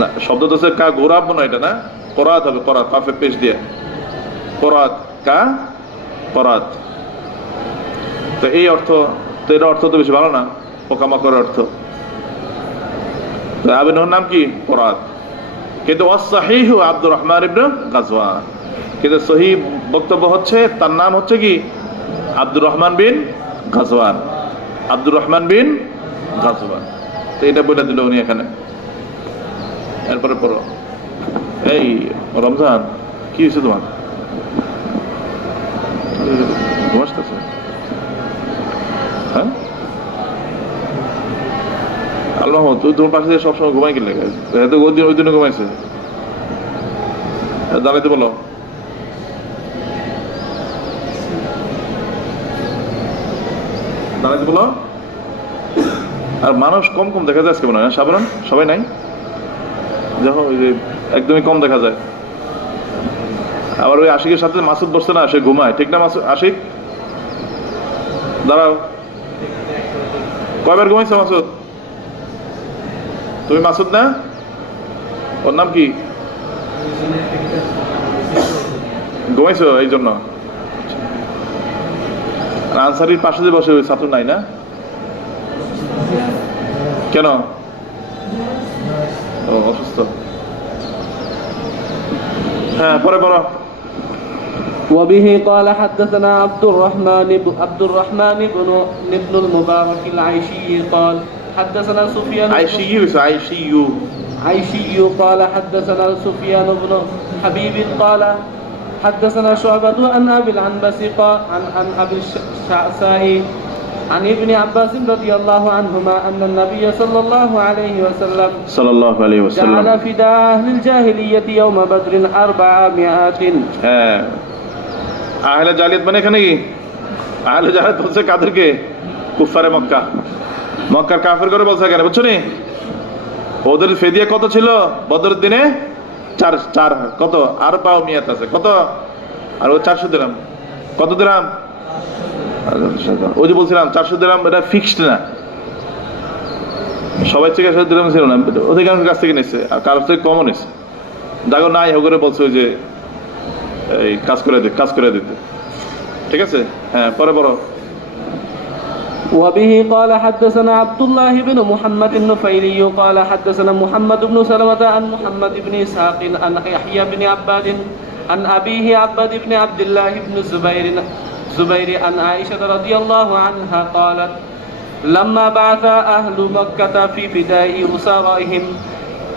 না, শব্দ তো কা গোরাব না, এটা না, করাত হবে। করাত কাফে পেশ দিয়ে করাত, কা করাত। তো এই অর্থ, তো এর অর্থ তো বেশি ভালো না, পোকামাকড়ের অর্থ। আবেদনের নাম কি? করাত। কিন্তু ওয়াসসাহিহু আব্দুর রহমান ইবনে গাজওয়ান, কিন্তু সহি বক্তব্য হচ্ছে তার নাম হচ্ছে কি? আব্দুর রহমান বিন গাজওয়ান। আব্দুর রহমান বিন গাজওয়ান। তো এটা বলে দিল উনি এখানে। এরপরে পড়ো। এই রমজান, কি হয়েছে তোমার? ঘুমাসতেছে? হ্যাঁ, আল্লাহ, তুই তোমার পাশে সবসময় ঘুমাই গেলে, হয়তো ওই দিনে ঘুমাইছে। দাঁড়াইতে বলো। দাঁড়াইতে বলো। আর মানুষ কম কম দেখা যায় আজকে মনে হয়, সাধারণ সবাই নাই, যখন ওই যে একদমই কম দেখা যায়। আবার ওই আশিকের সাথে মাসুদ বসছে না, সে ঘুমায়, ঠিক না? মাসুদ, আশিক দাঁড়াও, কয়বার ঘুমাইছো মাসুদ? তুমি মাসুদ না? ওর নাম কি? ঘুমাইছো এই জন্য? আনসারির পাশে যে বসে ওই ছাত্র নাই না কেন? ও অসুস্থ। হ্যাঁ, পরে বলো। وبه قال حدثنا عبد الرحمن بن المبارك العيشي قال حدثنا سفيان عيشي قال حدثنا سفيان بن حبيب قال حدثنا شعبة عن أبي العنبس قال عن أبي الشعثاء عن ابن عباس رضي الله عنهما أن النبي صلى الله عليه وسلم جعل فداء أهل الجاهلية يوم بدر 400. আহলে জালিয়াত মানে এখানে কি? আহলে জালিয়াত বলছে কাদেরকে? কুফারে মক্কা, মক্কার কাফের করে বলছে এখানে, বুঝছো নি? ওদের ফিদিয়া কত ছিল বদরের দিনে? চার কত? আর পাও মিয়াত আছে কত? আর ও 400 দিরহাম। কত দিরহাম? ওই যে বলছিলাম 400 দিরহাম, এটা ফিক্সড না, সবাই থেকে 400 দিরহাম ছিল না, অধিকাংশের কাছ থেকে নিচ্ছে, আর কারোর থেকে কমও নিচ্ছে। দেখো নাই ওগুলো বলছে ওই যে এই কাজ করে দিতে। ঠিক আছে, হ্যাঁ, পরে বড়। وبه قال حدثنا عبد الله بن محمد النفيلي قال حدثنا محمد بن سلمة عن محمد بن إسحاق عن يحيى بن عباد عن أبيه عباد بن عبد الله بن زبير عن عائشة رضي الله عنها قالت لما بعث أهل مكة في فداء أسرائهم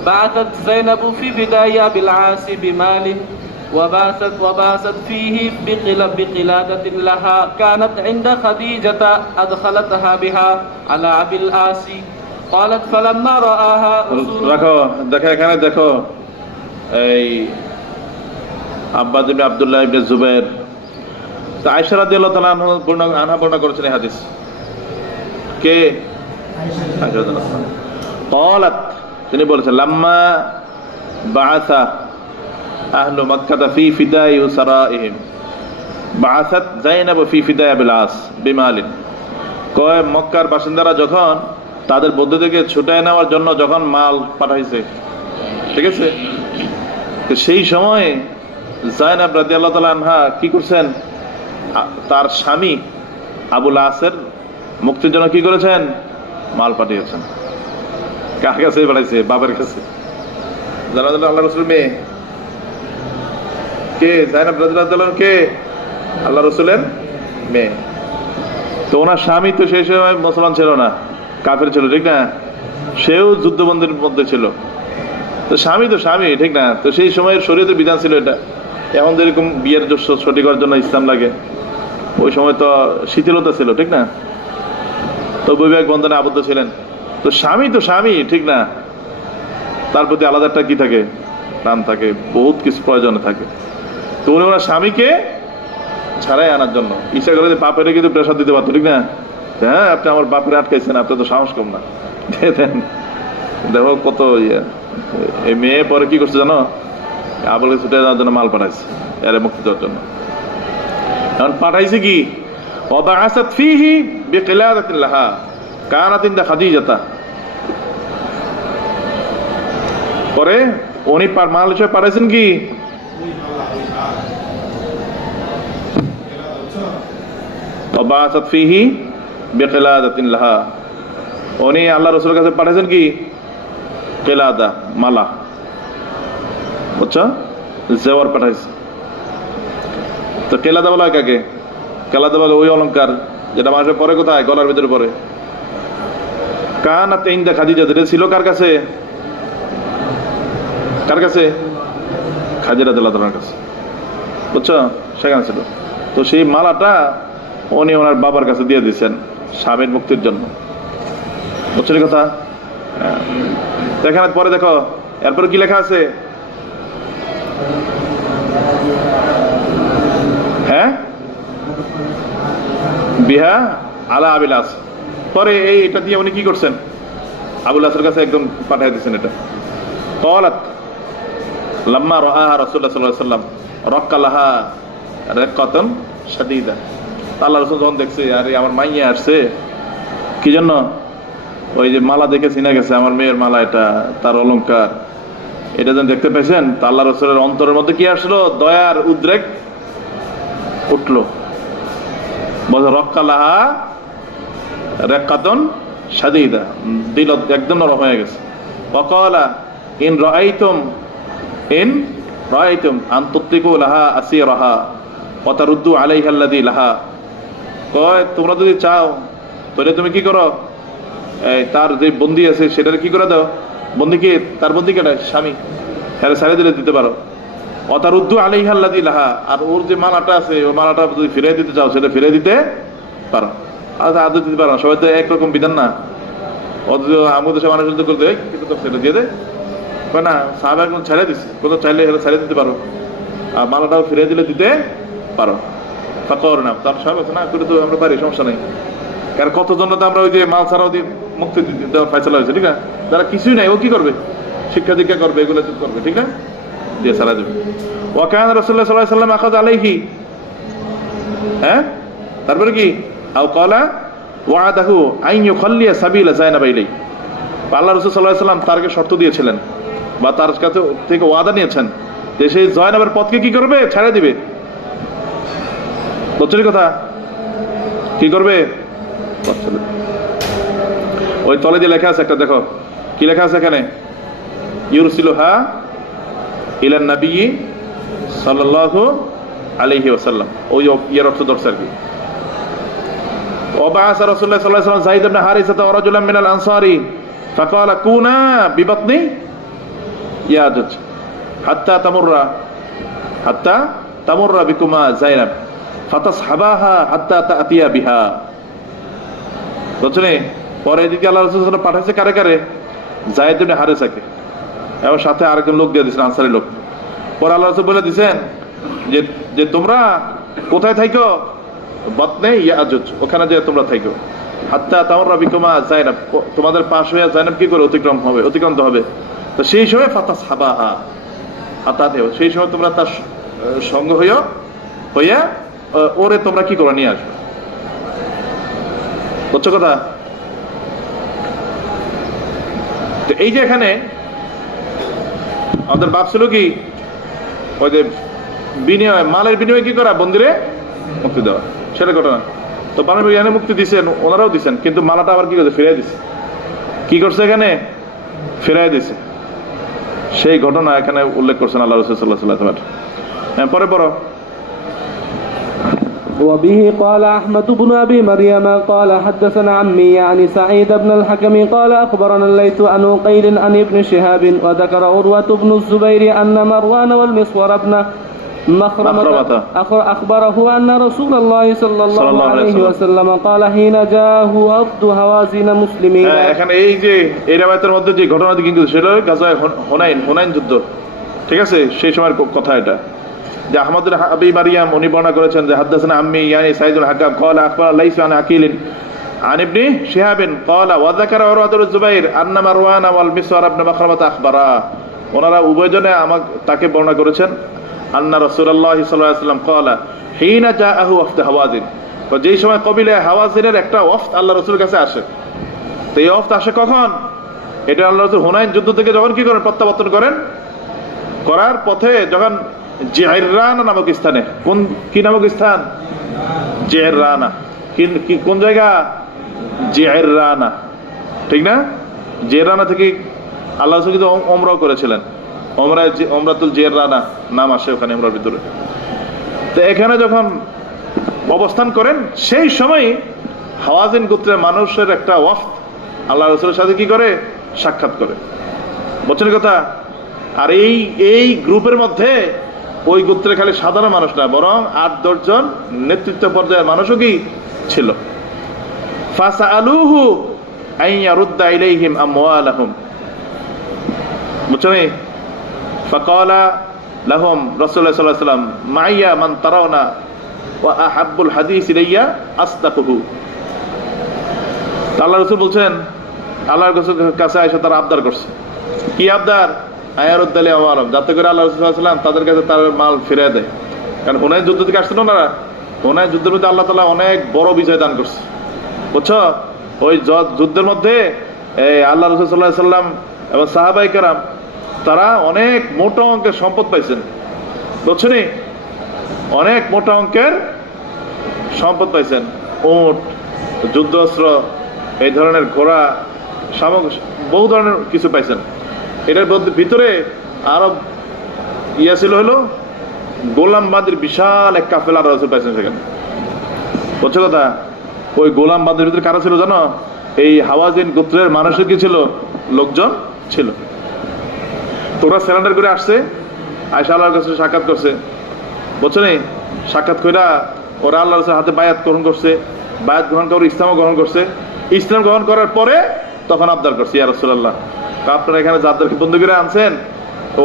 بعثت زينب في فداء أبي العاص بمال وباست فيه بقلادة لها كانت عند خديجة أدخلتها بها على أبي العاص قالت فلما رآها দেখো এখানে দেখো, এই আব্বাস ইবনে আব্দুল্লাহ ইবনে জুবাইর, আয়েশা রাদিয়াল্লাহু তাআলা আনহা বর্ণনা করেছেন এই হাদিস। কে? আয়েশা রাদিয়াল্লাহু তাআলা। قالت, তিনি বলেছেন লাম্মা বাআসা আহলু মক্কা ফি ফিদাই উসারাইহিম বাআসাত যায়নাব ফি ফিদাই আবিল আস বিমালিন। কয় মক্কার বাসিন্দারা যখন তাদের বৌদ্ধ থেকে ছুটায় নেওয়ার জন্য যখন মাল পাঠাইছে, ঠিক আছে, সেই সময় যায়নাব রাদিয়াল্লাহু তাআলা আনহা কি করছেন? তার স্বামী আবুল আসের মুক্তির জন্য কি করেছেন? মাল পাঠিয়েছেন। কার কাছে পাঠাইছে? বাবার কাছে। জানা আল্লাহ রাসূলের মেয়ে কে? যায়নাব রাদিয়াল্লাহু তাআলা কে? আল্লাহ রাসূলের মেয়ে। তো ওনার স্বামী তো সেই সময় মুসলমান ছিল না, কাফের ছিল, ঠিক না? সেও যুদ্ধবন্দির মধ্যে ছিল। তো স্বামী, ঠিক না? তো সেই সময়ের শরীয়তের বিধান ছিল এটা, এখন যেরকম বিয়ের জন্য ছুটি করার জন্য ইসলাম লাগে, ওই সময় তো শিথিলতা ছিল, ঠিক না? তো বৈবাহিক বন্ধনে আবদ্ধ ছিলেন, তো স্বামী ঠিক না, তার প্রতি আলাদা একটা কি থাকে, টান থাকে, বহুত কিছু প্রয়োজনে থাকে। তো উনি ওনার স্বামীকে ছাড়াই আনার জন্য ইচ্ছা করে যে বাপেরে কিন্তু প্রেশার দিতে পারতো, ঠিক না? হ্যাঁ, আপনি আমার বাপের আটকাইছেন, আপনার তো সাহস কম না, দেখো কত ইয়ে। এই মেয়ে পরে কি করছে জানো, আবুলকে ছুটে যাওয়ার জন্য মাল পাঠাইছে, এরে মুক্তি দেওয়ার জন্য। এখন পাঠাইছে কি, ওয়াবাআসাত ফীহি বিকিলাদাতিন লাহা কানাত ইনদা খাদিজাতা। পরে উনি মাল হিসেবে পাঠাইছেন কি, ওয়াবাআসাত ফীহি বিকিলাদাতিন লাহা, উনি আল্লাহ রাসূলের কাছে পাঠাইছেন কি, কিলাদা, মালা, বুঝছো, জেওয়ার পাঠাইছে। তো কেলাদা বলা হয় কাকে? কেলাদা বলে ওই অলংকার যেটা মানুষের পরে কোথায়, গলার ভিতরে পরে। কানাত ইনদা খাদিজা, যেটা ছিল কার কাছে, কার কাছে? খাদিজা রাদিয়াল্লাহু আনহার কাছে, বুঝছো, সেখানে ছিল। তো সেই মালাটা উনি ওনার বাবার কাছে দিয়ে দিয়েছেন স্বামীর মুক্তির জন্য, বুঝছো কথা? এখানে পরে দেখো, এরপরে কি লেখা আছে, হ্যাঁ, বিহা আলা আবিল আস। পরে এটা দিয়ে উনি কি করছেন, আবুল আসের কাছে একদম পাঠিয়ে দিচ্ছেন এটা। ক্বালাত লাম্মা রাআহা রাসূলুল্লাহ সাল্লাল্লাহু আলাইহি ওয়াসাল্লাম রাক্কালাহা রাক্কাতান শাদীদা। আল্লাহ রাসূল যখন দেখছে আরে আমার মাইয়া আসছে, কি জন্য, ওই যে মালা দেখে চিনা গেছে আমার মেয়ের মালা, এটা তার অলংকার, এটা যখন দেখতে পেয়েছেন, তা আল্লাহ রাসূলের অন্তরের মধ্যে কি আসলো, দয়ার উদ্রেক উঠলো। বলে রক্কালাহা রাক্কাতুন শাদীদা, দিল একদম নরম হয়ে গেছে। ওয়াকালা ইন রাআইতুম আন তুতিকু লাহা আসীরাহা ওয়া তারুদ্দু আলাইহা আল্লাযী লাহা। কয় তোমরা যদি চাও তাহলে তুমি কি করো, তার যে বন্দী আছে সেটাকে কি করে দাও, বন্দীকে, তার বন্দী কেটা, স্বামী, হ্যাঁ সারে দিলে দিতে পারো। অতারুদ্দু আলাইহা আল্লাযী লাহা, আর ওর যে মালাটা আছে ওই মালাটা যদি ফিরিয়ে দিতে চাও সেটা ফিরিয়ে দিতে পারো। আচ্ছা, আদৌ দিতে পারো, সবাই তো একরকম বিধান না, অথচ আমাদের দেশে মানুষ যদি করে দেয় কিন্তু তো সেটা দিয়ে দেয় না, সাহাবা এখন ছেড়ে দিচ্ছে, কোথাও চাইলে সেটা ছেড়ে দিতে পারো, আর মালাটাও ফিরিয়ে দিলে দিতে পারো। তা কর না, তার সব আছে না, করে তো আমরা পারি, সমস্যা নেই। কারণ কতজন তো আমরা ওই যে মাল ছাড়াও দিয়ে মুক্তি দেওয়ার ফয়সালা হয়েছে, ঠিক না? যারা কিছুই নাই ও কি করবে, শিক্ষা দীক্ষা করবে, এগুলো করবে, ঠিক না, দিয়ে সারা দেবে। ওয়াকান রাসূলুল্লাহ সাল্লাল্লাহু আলাইহি ওয়াসাল্লাম আখাযা আলাইহি, হ্যাঁ, তারপরে কি, আও ক্বালা ওয়াদাহু আন ইউখাল্লিয়া সাবিলা যায়নাব ইলাইহি। আল্লাহ রাসূল সাল্লাল্লাহু আলাইহি ওয়াসাল্লাম তারকে শর্ত দিয়েছিলেন বা তার কাছে থেকে ওয়াদা নিয়েছেন যে সেই জয়নাবের পথকে কি করবে, ছেড়ে দিবে। বুঝছেন কথা, কি করবে, ওই তলে যে লেখা আছে একটা দেখো, কি লেখা আছে এখানে, ইউরসিলুহা ইলান নবী সাল্লাল্লাহু আলাইহি ওয়াসাল্লাম, ওই ইয়ার অর্থ ধরছে আর কি। ওয়াবাআসা রাসূলুল্লাহ সাল্লাল্লাহু আলাইহি ওয়াসাল্লাম যায়েদ ইবনে হারিসা ওয়া রাজুলান মিনাল আনসারি ফাকালা কুনা বিবাতনি ইয়াজুজ হাত্তা তামুররা বিকুমা যায়নাব ফাতাসহাবাহা হাত্তা তাতিয়া বিহা। বুঝছেন? পরে এদিকে আল্লাহ রাসূল সাল্লাল্লাহু আলাইহি ওয়াসাল্লাম পাঠাইছে কারে কারে, যায়েদ ইবনে হারিসাকে, এবং সাথে আরেকজন লোক দিয়ে দিয়েছেন, আনসারী লোক। পরে আল্লাহ রাসূল বলে দিয়েছেন যে তোমরা কোথায় থাইকো, বাতনে ইয়াজুজ, ওখানে যে তোমরা থাইকো, হাত্তা তামুররা বিকুমা যায়নাব, তোমাদের পাশ হয়ে যায়নাব কি করে অতিক্রান্ত হবে। তো সেই সময় ফাতাসহাবাহা হাত্তা, সেই সময় তোমরা তার সঙ্গ হইয়া ওরে তোমরা কি করে নিয়ে আসবে। বুঝছো কথা? তো এই যে এখানে আমাদের বাপ ছিল কি, ওই যে বিনিময়, মালের বিনিময়ে কি করা, বন্দিরে মুক্তি দেওয়া, সেটা ঘটনা। তো বাংলা এখানে মুক্তি দিচ্ছেন, ওনারাও দিচ্ছেন, কিন্তু মালাটা আবার কি করছে, ফিরাই দিচ্ছে। কি করছে এখানে, ফিরাই দিচ্ছে। সেই ঘটনা এখানে উল্লেখ করছেন আল্লাহ রাসূল সাল্লাল্লাহু আলাইহি ওয়াসাল্লাম। পরে পড়ো। وبه قال أحمد بن أبي مريم قال حدثنا عمي يعني سعيد بن الحكم قال أخبرنا الليث عن عقيل عن ابن شهاب وذكر عروة بن الزبير أن مروان والمسور بن مخرمة أخبره أن رسول الله صلى الله صلى الله عليه عليه وسلم قال حين جاءه وفد هوازن مسلمين হ্যাঁ, এখানে এই যে এই রাবায়াতের মধ্যে যে ঘটনাটি কিন্তু সেটা গাজায় হুনাইন যুদ্ধ, ঠিক আছে, সেই সময়ের কথা এটা। যে আহমদ বিন আবি মারিয়াম উনি বর্ণনা করেছেন যে হাদাসানা আম্মি ইয়ানি সাইদুল হাকাম قال اخبر ليس عن عقيل عن ابن شهاب قال وذكر عروة بن الزبير ان مروان والمسور بن مخرمة اخبرا, ওনারা উভয়জনে তাকে বর্ণনা করেছেন আন্না রাসূলুল্লাহ সাল্লাল্লাহু আলাইহি ওয়াসাল্লাম قال حين جاءه وفد হাওয়াজিন, তো যেই সময় কবিলে হাওয়াজিনের একটা ওয়াফদ আল্লাহ রাসূলের কাছে আসে। তো এই ওয়াফদ আসে কখন? এটা আল্লাহ রাসূল হুনাইন যুদ্ধ থেকে যখন কি করেন, প্রত্যাবর্তন করার পথে যখন জিহরানা নামক স্থানে, কি নামক স্থান? জিহরানা। কোন জায়গা? জিহরানা, ঠিক না? জিহরানা থেকে আল্লাহ রাসূল কিন্তু ওমরাও করেছিলেন, ওমরাতুল জিহরানা নাম আসে ওখানে ওমরার ভিতরে। তো এখানে যখন অবস্থান করেন সেই সময় হাওয়াজিন গোত্রের মানুষের একটা ওয়াফদ আল্লাহ রাসূলের সাথে কি করে, সাক্ষাৎ করে। বুঝছেন কথা? আর এই গ্রুপের মধ্যে ওই গোত্রে খালি সাধারণ মানুষ না, বরং 8-10 জন নেতৃত্ব পর্যায়ের মানুষও কি ছিল। ফাসাআলুহু আইয়ারুদ্দা ইলাইহিম আমওয়ালাহুম, বুঝছেন? ফাকালা লাহুম রাসূলুল্লাহ সাল্লাল্লাহু আলাইহি ওয়াসাল্লাম মাইয়া মান তারাউনা ওয়া আহাব্বুল হাদিস ইলাইয়া আসদাকুহু। আল্লাহ রাসূল বলছেন, আল্লাহর কাছে আয়েশা তারা আবদার করছে। কি আবদার? আয়ারুদ্দালি আমালম, যাতে করে আল্লাহ রাসূল সাল্লাল্লাহু আলাইহি ওয়াসাল্লাম তাদের কাছে তার মাল ফিরিয়ে দেয়। কারণ হুনাইন যুদ্ধ থেকে আসছিল না, হুনাইন যুদ্ধের মধ্যে আল্লাহ তাআলা অনেক বড় বিজয় দান করছে, বুঝছো? ওই যুদ্ধের মধ্যে আল্লাহ রাসূল সাল্লাল্লাহু আলাইহি ওয়াসাল্লাম এবং সাহাবায়ে কেরাম তারা অনেক মোটা অঙ্কের সম্পদ পাইছেন, বুঝছো নি? অনেক মোটা অঙ্কের সম্পদ পাইছেন, উট, যুদ্ধ অস্ত্র, এই ধরনের ঘোড়া, বহু ধরনের কিছু পাইছেন। এটার ভিতরে আরব ছিল হলো গোলামবাদীর বিশাল এক কাফেলা রাসূল পাইছেন সেখানে, বুঝছো কথা? ওই গোলামবাদীর ভিতরে কারা ছিল জানো? এই হাওয়াজিন গোত্রের মানুষের কি ছিল, লোকজন ছিল। তোরা সারেন্ডার করে আসছে, আয়েশা আল্লাহর কাছে সাক্ষাৎ করছে, বুঝছো নি? সাক্ষাৎ কইরা ওরা আল্লাহর কাছে হাতে বায়াত গ্রহণ করছে, বায়াত গ্রহণ করে ইসলামও গ্রহণ করছে। ইসলাম গ্রহণ করার পরে তখন আবদার করছে, ইয়া রাসূলুল্লাহ, আপনারা এখানে যাদেরকে বন্ধু করে আনছেন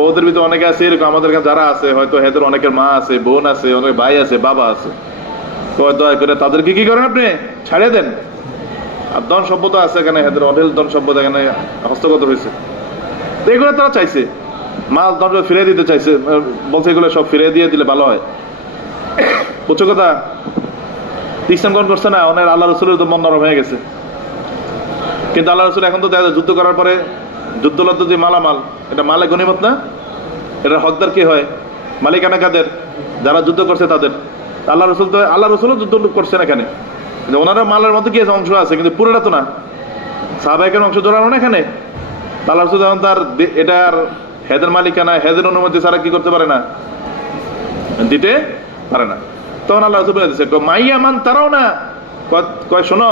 ওদের ভিতরে অনেকে আছে এরকম, আমাদের কাছে যারা আছে হয়তো এদের অনেকের মা আছে, বোন আছে, অনেক ভাই আছে, বাবা আছে, দয়া করে তাদেরকে কি করেন, আপনি ছাড়িয়ে দেন। আর ধন সম্পদ আছে এখানে, এদের অঢেল ধন সম্পদ এখানে হস্তগত হয়েছে। এগুলো তারা চাইছে, মাল ধন ফিরিয়ে দিতে চাইছে, বলছে এগুলো সব ফিরিয়ে দিয়ে দিলে ভালো হয়, বুঝছো কথা? ইসলাম গ্রহণ করছে না, অনেক আল্লাহ রাসূলের তো মন নরম হয়ে গেছে। কিন্তু আল্লাহ রাসূল এখন তো যুদ্ধ করার পরে যুদ্ধলব্ধ যে মালামাল, এটা মালে গনিমত না, এটা হকদার কি হয়? মালিকানা কাদের? যারা যুদ্ধ করছে তাদের। আল্লাহ রাসূলও যুদ্ধ করছেন এখানে, ওনারা মালের মধ্যে কি অংশ আছে, কিন্তু পুরোটা তো না। সাহাবায়ে অংশ জড়ানো না এখানে। আল্লাহ রাসূল যখন তার এটার হেদের মালিকানা, হেদের অনুমতি ছাড়া কি করতে পারে না, দিতে পারে না। তখন আল্লাহ রাসূল বলে দিয়েছে মাইয়া মান তারাও না, কয় শোনো,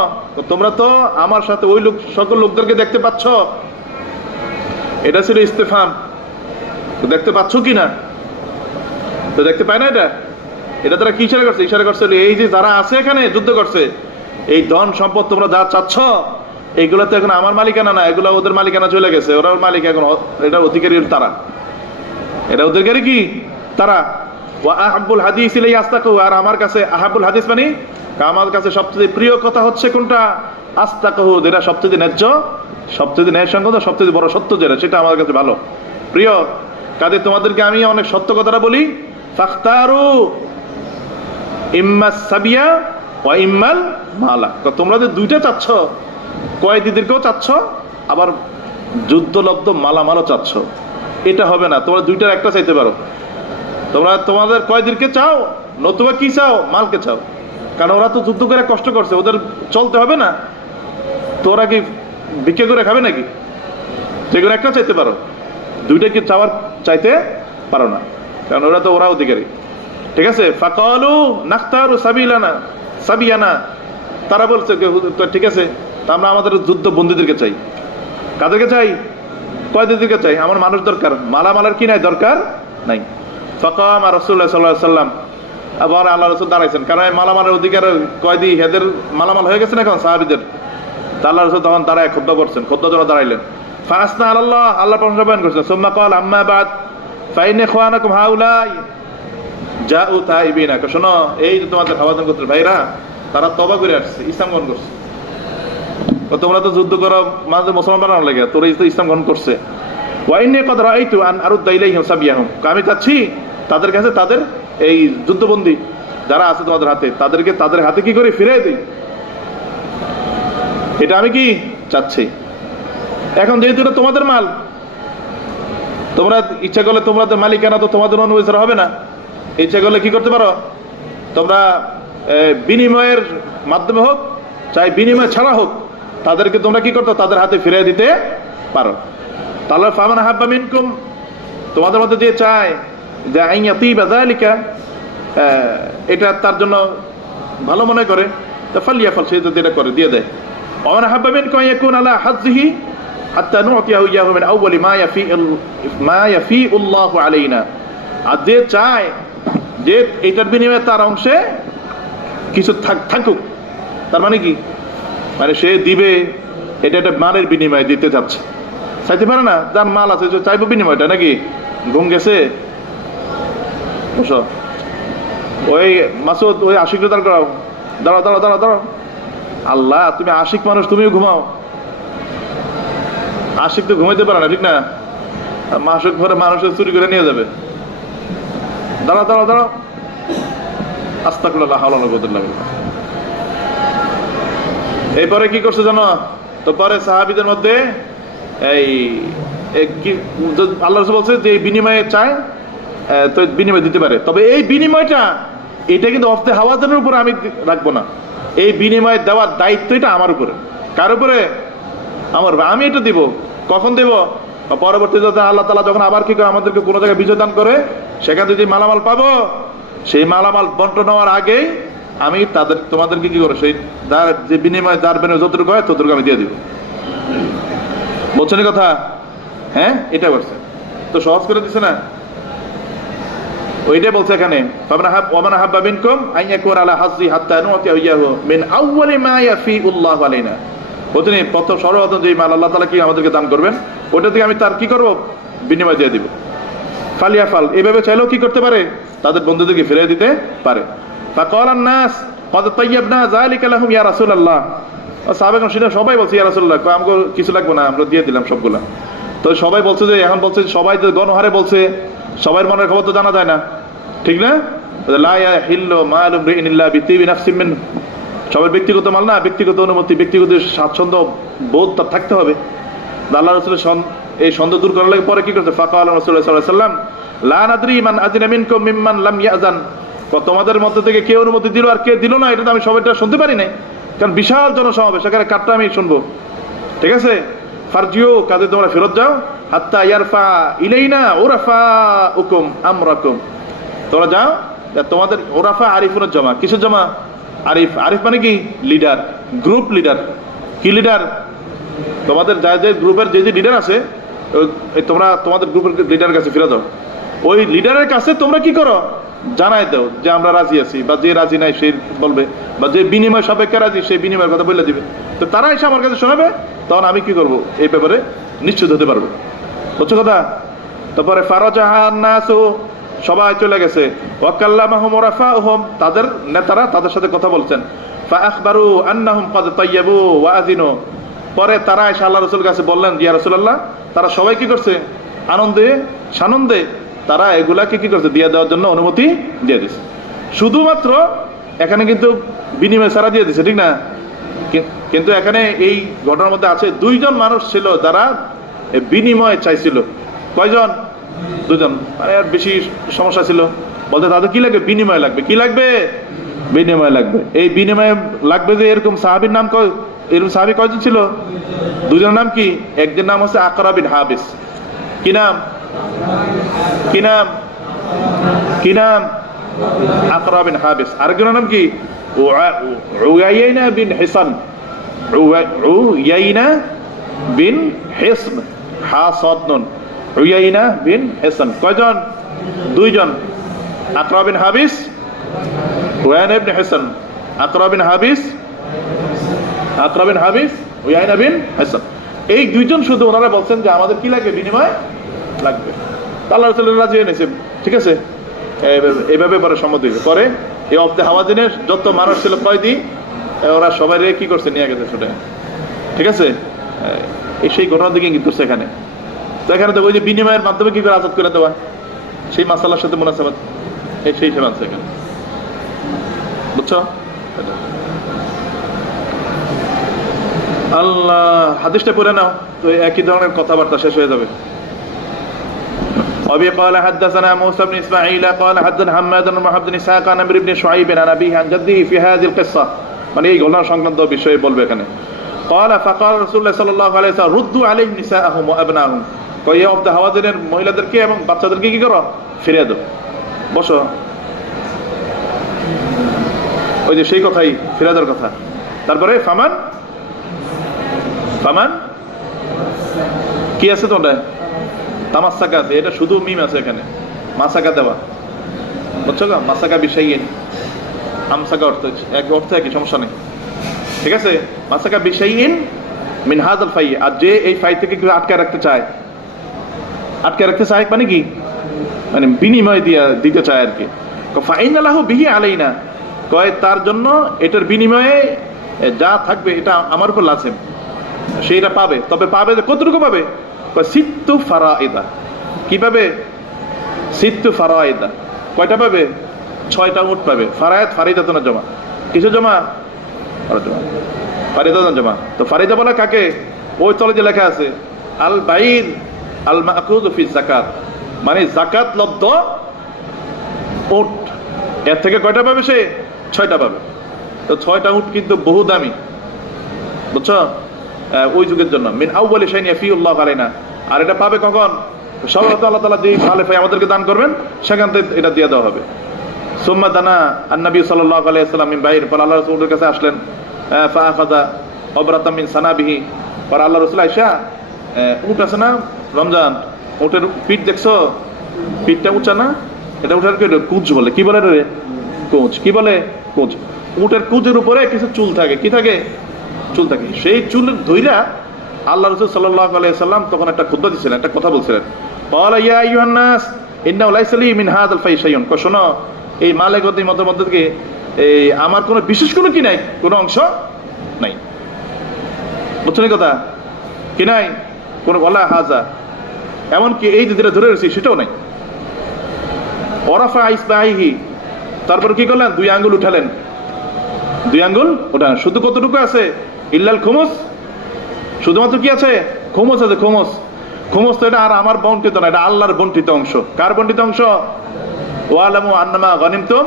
তোমরা তো আমার সাথে ওই সকল লোকদেরকে দেখতে পাচ্ছ। এটা ছিল ইস্তেফাম, দেখতে পাচ্ছ কি না? তো দেখতে পায় না। এটা তারা কি ইশারা করছে? ইশারা করছে এই যে যারা আছে এখানে যুদ্ধ করছে, এই ধন সম্পদ তোমরা যা চাচ্ছ এইগুলো তো এখন আমার মালিকানা না, এগুলো ওদের মালিকানা চলে গেছে, ওরা মালিক এখন, এটা অধিকারী তারা, এটা অধিকারী কি তারা। ওয়া আহাব্বুল হাদিস ইলাইহি আস্তাকু, আর আমার কাছে আহাব্বুল হাদিস মানে আমার কাছে সবচেয়ে প্রিয় কথা হচ্ছে কোনটা? আস্তাকু, যেটা সবচেয়ে ন্যায্য, সবচেয়ে ন্যায়সঙ্গত, সবচেয়ে বড় সত্য যেটা, সেটা আমার কাছে ভালো প্রিয়। কাজে তোমাদেরকে আমি অনেক সত্য কথাটা বলি, ফাখতারু ইম্মা সাবিয়া ওয়া ইম্মাল মালা, তোমরা যে দুইটা চাচ্ছ, কয়েদিদেরকেও চাচ্ছ, আবার যুদ্ধলব্ধ মালামালও চাচ্ছ, এটা হবে না। তোমরা দুইটার একটা চাইতে পারো। তোমরা তোমাদের কয়েদিদেরকে চাও, নতুবা কি চাও? মালকে চাও। কারণ ওরা তো যুদ্ধ করে কষ্ট করছে, ওদের চলতে হবে না, তো ওরা কি ভিক্ষা করে খাবে নাকি? যেগুলো একটা চাইতে পারো, দুইটা কি চাইতে পারো না, কারণ ওরা অধিকারী, ঠিক আছে? ফাকালু নাখতারু সাবিয়ানা, তারা বলছে ঠিক আছে, তা আমরা আমাদের যুদ্ধ বন্দীদেরকে চাই। কাদেরকে চাই? কয়েদিদেরকে চাই। আমার মানুষ দরকার, মালামালের কি নাই, দরকার নাই। ফাকাম রাসূলুল্লাহ সাল্লাল্লাহু আলাইহি ওয়াসাল্লাম, আবার আল্লাহ রাসূল দাঁড়াইছেন, কারণ এই মালামালের অধিকার কয়দি হেদের মালামাল হয়ে গেছে না এখন সাহাবীদের। তা আল্লাহ রাসূল তখন দাঁড়ায় খুতবা করছেন, খুতবার জন্য দাঁড়াইলেন। ফাসনা আল্লাহ, আল্লাহ প্রশংসা বয়ান করছেন। সুম্মা ক্বাল আম্মা বাদ ফাইন ইখওয়ানাকুম হাউলাই জাউ তাইবিনা, শোনো এই যে তোমাদের হাওয়াজান গোত্রের ভাইরা, তারা তওবা করে আসছে, ইসলাম গ্রহণ করছে। তোমরা তো যুদ্ধ করো মাঝে মুসলমান বানানোর লাগে, তোরা ইসলাম গ্রহণ করছে। ওয়া ইন্নী ক্বাদ রাআইতু আন আরুদ্দা ইলাইহিম সাবিয়াহুম, আমি চাচ্ছি তাদের কাছে তাদের এই যুদ্ধবন্দী যারা আছে তোমাদের হাতে, তাদেরকে তাদের হাতে কি করে ফিরিয়ে দিই, এটা আমি কি চাচ্ছি। এখন যেহেতু এটা তোমাদের মাল, তোমরা ইচ্ছা করলে তোমাদের মালিকানা তো তোমাদের অনুযায়ী ছাড়া হবে না, ইচ্ছা করলে কি করতে পারো, তোমরা বিনিময়ের মাধ্যমে হোক চাই বিনিময় ছাড়া হোক, তাদেরকে তোমরা কি করতো, তাদের হাতে ফিরিয়ে দিতে পারো। তাহলে ফামান হাব্বা মিনকুম, তোমাদের মধ্যে যে চায় যে আইয়াতিবা যালিকা, এটা তার জন্য ভালো মনে করে, তা ফালিয়াফাল, সে যদি এটা করে দিয়ে দেয়। ওমান হাব্বা মিনকুম ইয়াকুন আলা হাজ্জিহি হাত্তা নু'তিয়াহু ইয়াহু মিন আউয়ালি মা ইয়াফিউল্লাহু আলাইনা, আর যে চায় যে এটার বিনিময়ে তার অংশে কিছু থাকুক, তার মানে কি, মানে সে দিবে, এটা একটা মালের বিনিময়ে দিতে যাচ্ছে, চাইতে পারে না, যার মাল আছে চাইবো বিনিময়টা, নাকি ঘুম গেছে। ওই মাসুদ, ওই আশিক দাঁড় করাও, দাঁড়াও দাঁড়াও দাঁড়াও দাঁড়াও, আল্লাহ তুমি আশিক মানুষ, তুমিও ঘুমাও, আশিক তো ঘুমাইতে পারে না, ঠিক না, মাসুক ঘরে মানুষের চুরি করে নিয়ে যাবে, দাঁড়াও দাঁড়াও দাঁড়াও, আস্তাগফিরুল্লাহ, লা হাওলা ওয়ালা কুওয়াতা ইল্লা বিল্লাহ। এরপরে কি করছে জানো তো, পরে সাহাবীদের মধ্যে এই আল্লাহ রাসূল বলছে যে বিনিময়ে চায় তো বিনিময় দিতে পারে, তবে এই বিনিময়টা এটা কিন্তু অফতে হাওয়াজানের উপরে আমি রাখবো না, এই বিনিময় দেওয়ার দায়িত্ব এটা আমার উপরে। কার উপরে? আমার, আমি এটা দিব। কখন দেব? পরবর্তীতে আল্লাহ তাআলা যখন আবার কি করে আমাদেরকে কোনো জায়গায় বিজয় দান করে, সেখান থেকে যে মালামাল পাবো, সেই মালামাল বন্টন হওয়ার আগেই আমি তোমাদেরকে কি করে, সেই যে বিনিময় যার বিনিময় যতটুকু হয় ততটুকু আমি দিয়ে দিব। বলছেন কথা? হ্যাঁ, এটা বলছে তো, সহজ করে দিছে না, ওইটাই বলছে এখানে, ওয়ামান হাব্বা মিনকুম আন ইয়াকুনা আলা হাজ্জি হাত্তা নু'তিয়া ইয়াহু মিন আউয়ালি মা ইয়াফিউল্লাহু আলাইনা, বলছেন প্রথম সর্বপ্রথম যে মাল আল্লাহ তাআলা কি আমাদেরকে দান করবেন, ওটা থেকে আমি তার কি করব, বিনিময় দিয়ে দিব। ফালিয়াফাল, এইভাবে চাইলেও কি করতে পারে, তাদের বন্ধুদেরকে ফিরিয়ে দিতে পারে। ফাকালান নাস ক্বাদ তাইয়াবনা যালিকা লাহুম ইয়া রাসূলুল্লাহ, সাহাবাগণ শুনে সবাই বলছে ইয়া রাসূলুল্লাহ, আমাকে কিছু লাগবে না, আমরা দিয়ে দিলাম সবগুলা। তো সবাই বলছে যে, এখন বলছে সবাই যে গণহারে বলছে, সবার মনের খবর তো জানা যায় না, ঠিক না, লা ইয়াহিল্লু মালু ইমরিইন ইল্লা বিতিবি নাফসিন মিন, সবার ব্যক্তিগত মাল না, ব্যক্তিগত অনুমতি, ব্যক্তিগত স্বাচ্ছন্দ্য বোধ তার থাকতে হবে। আল্লাহ রাসূলের এই সন্দেহ দূর করার লাগে পরে কি করছে, ফাকালা রাসূলুল্লাহ সাল্লাল্লাহু আলাইহি ওয়াসাল্লাম লা নাদরি মান আযিনা মিনকুম মিম্মান লাম ইয়াযান, তোমাদের মধ্যে থেকে কে অনুমতি দিল আর কে দিল না, এটা তো আমি সবাইটা শুনতে পারি নাই, কারণ বিশাল জনসমাবেশ, সেখানে কারটা আমি শুনবো, ঠিক আছে। ফারজিউ, কাজে তোমরা ফেরত যাও, হাত্তা ইয়ারফা ইলাইনা উরাফাউকুম আমরাকুম, তোমরা যাও, তোমাদের ওরাফা আরিফুনের জমা, কিসের জমা? আরিফ। আরিফ মানে কি? Leader, group leader. কি লিডার? তোমাদের যা যে গ্রুপের যে যে লিডার আছে, তোমরা তোমাদের গ্রুপের লিডারের কাছে ফিরে দাও। ওই লিডারের কাছে তোমরা কি করো, জানাই দাও যে আমরা রাজি আছি, বা যে রাজি নাই সে বলবে, বা যে বিনিময় সাপেক্ষে রাজি সেই বিনিময়ের কথা বলে দিবে। তো তারা এসে আমার কাছে শোনাবে, তখন আমি কি করব, এই ব্যাপারে নিশ্চিত হতে পারবো। বুঝছো কথা? তারপরে ফারাজাহান নাসু, সবাই চলে গেছে, ওয়াকাল্লামাহুম রাফাউহুম, তাদের নেতারা তাদের সাথে কথা বলছেন, ফাআখবারু আন্নাহুম ক্বাদ তাইয়াবু ওয়া আযিনু, পরে তারা এসে আল্লাহ রাসূলের কাছে বললেন, ইয়া রাসূলুল্লাহ, তারা সবাই কি করছে, আনন্দে সানন্দে তারা এগুলাকে কি করছে, দিয়ে দেওয়ার জন্য অনুমতি দিয়ে দিছে। শুধুমাত্র এখানে কিন্তু বিনিময় ছাড়া দিয়ে দিছে, ঠিক না, কিন্তু এখানে এই ঘটনার মধ্যে আছে দুইজন মানুষ ছিল যারা বিনিময় চাইছিল। কয়জন? দুজন। আর বেশি সমস্যা ছিল, বলতে তাদের কি লাগবে, বিনিময় লাগবে। কি লাগবে? বিনিময় লাগবে। এই বিনিময় লাগবে যে এরকম সাহাবীর নাম এরকম সাহাবী কয়জন ছিল? দুজনের নাম কি? একজন নাম হচ্ছে আকরা বিন হাবিস। কি নাম? কি নাম? কি নাম? আকরা বিন হাবিস। আরেকজনের নাম কি? উয়াইনা বিন হিসান। উয়াইনা বিন হিসন, হা সাদ নুন, উয়াইনা বিন হিসান। কয়জন? দুইজন, আকরা বিন হাবিস, উয়াইনা ইবনে হিসান। আকরা বিন হাবিস, উয়াইনা বিন হিসান, এই দুইজন শুধু ওনারা বলছেন যে আমাদের কি লাগবে, বিনিময় লাগবে। আল্লাহ রাসূল রাজি হয়ে নিয়েছে, ঠিক আছে। এইভাবে পরে সম্মতি করে এই অফ দ্য হাওয়াজিনের যত মানুষ ছিল কয়দি, ওরা সবাই কি করছে, নিয়ে গেছে ছুটে, ঠিক আছে। এই সেই ঘটনার দিকে ইঙ্গিত করছে এখানে। তো এখানে তো ওই যে বিনিময়ের মাধ্যমে কি করে আজাদ করে দেওয়া, সেই মাসালার সাথে মুনাসাবাত, সেই সে মানছে এখানে, বুঝছো? আল্লাহ, হাদিসটা পড়ে নাও, তো একই ধরনের কথাবার্তা শেষ হয়ে যাবে। وبه قال حدثنا موسى بن اسماعيل قال حدثنا حماد بن محمد بن اسحاق عن عمرو بن شعيب عن ابيه عن جده في هذه القصه, মানে এই ঘটনা সংক্রান্ত বিষয়ে বলবে এখানে। قال فقال رسول الله صلى الله عليه وسلم ردوا عليهم نساءهم وابناءهم, কয় অফ দা হাওয়াজিনের মহিলাদেরকে এবং বাচ্চাদেরকে কি করো, ফিরিয়ে দাও। বসো, ওই যে সেই কথাই, ফিরিয়ে দেওয়ার কথা। তারপরে ফামান কি আছে তোমরা, তামাসাকা আছে, এটা শুধু মিম আছে এখানে, মাসাকা দেওয়া, বুঝছো? মাসাকা বিশাইন, আমসাকা অর্থ এক অর্থ একই, সমস্যা নেই, ঠিক আছে। মাসাকা বিশাইন মিন হাযাল ফাই, আর যে এই ফাই থেকে আটকে রাখতে চায়, মানে কি, মানে বিনিময় দিতে চায় আর কি। ফাইনা লাহু বিহি আলাইনা, কয় তার জন্য এটার বিনিময়ে যা থাকবে এটা আমার উপর লাজিম, সেইটা পাবে। তবে পাবে কতটুকু পাবে, সিত্তু ফারাইদা। কি পাবে, সিত্তু ফারাইদা, কয়টা পাবে, 6টা উট পাবে। ফারায়েদ ফারিদাতুন জমা, কিছু জমা, ফারিদাতুন জমা। তো ফারিদা বলা কাকে, ওই তলে যে লেখা আছে আল বাইর আল মাকুযু ফি যাকাত, মানে যাকাত লব্ধ উট, এর থেকে কয়টা পাবে সে, 6টা পাবে। তো 6টা উট কিন্তু বহু দামি, বুঝছো, ওই যুগের জন্য। মিন আউয়ালি শাইইন ইয়াফিউল্লাহু আলাইনা, আর এটা পাবে কখন, সর্বত আল্লাহ তাআলা যেই ভালো ফাই আমাদেরকে দান করবেন সেখান থেকে এটা দিয়ে দেওয়া হবে। সুম্মা দানা আন-নবী সাল্লাল্লাহু আলাইহি ওয়াসাল্লাম মিন বাইর, পর আল্লাহ রাসূলের কাছে আসলেন, ফাআখাযা আবরাতাম মিন সানাবিহি, পর আল্লাহ রাসূল আয়েশা, উট আছে না রমজান, উটের পিঠ দেখছো, পিঠটা উঁচা না, এটা উটের কুঁজ বলে, কি বলে রে, কুঁজ, কি বলে, কুঁজ। উটের কুঁজের উপরে কিছু চুল থাকে, কি থাকে, চুল থাকে। সেই চুলের ধইরা আল্লাহ রাসূল সাল্লাল্লাহু আলাইহি ওয়াসাল্লাম তখন একটা খুতবা দিছিলেন, একটা কথা বলছিলেন। ক্বালা ইয়া আইয়ুহান নাস ইন্নাহু লাইসা লি মিন হাযাল ফাই শাইউন, কয় শোনো, এই মালেকতি মধ্যে থেকে এই আমার কোনো বিশেষ কোনো কি নাই, কোনো অংশ নাই, বুঝছেন কথা, কি নাই, কোনো ওয়ালা হাযা, এমনকি এই যে যেটা ধরে রয়েছি সেটাও নাই। ওরাফা ইসবাইহি, তারপর কি করলেন, 2 আঙ্গুল উঠালেন, 2 আঙ্গুল ওঠান। শুধু কতটুকু আছে, ইল্লাল খুমুস, শুধুমাত্র কি আছে, খুমুস আছে। খুমুস তো এটা আর আমার বন্টিত না, এটা আল্লাহর বন্টিত অংশ। কার বন্টিত অংশ, ওয়ালামু আন্নামা গানিমতুম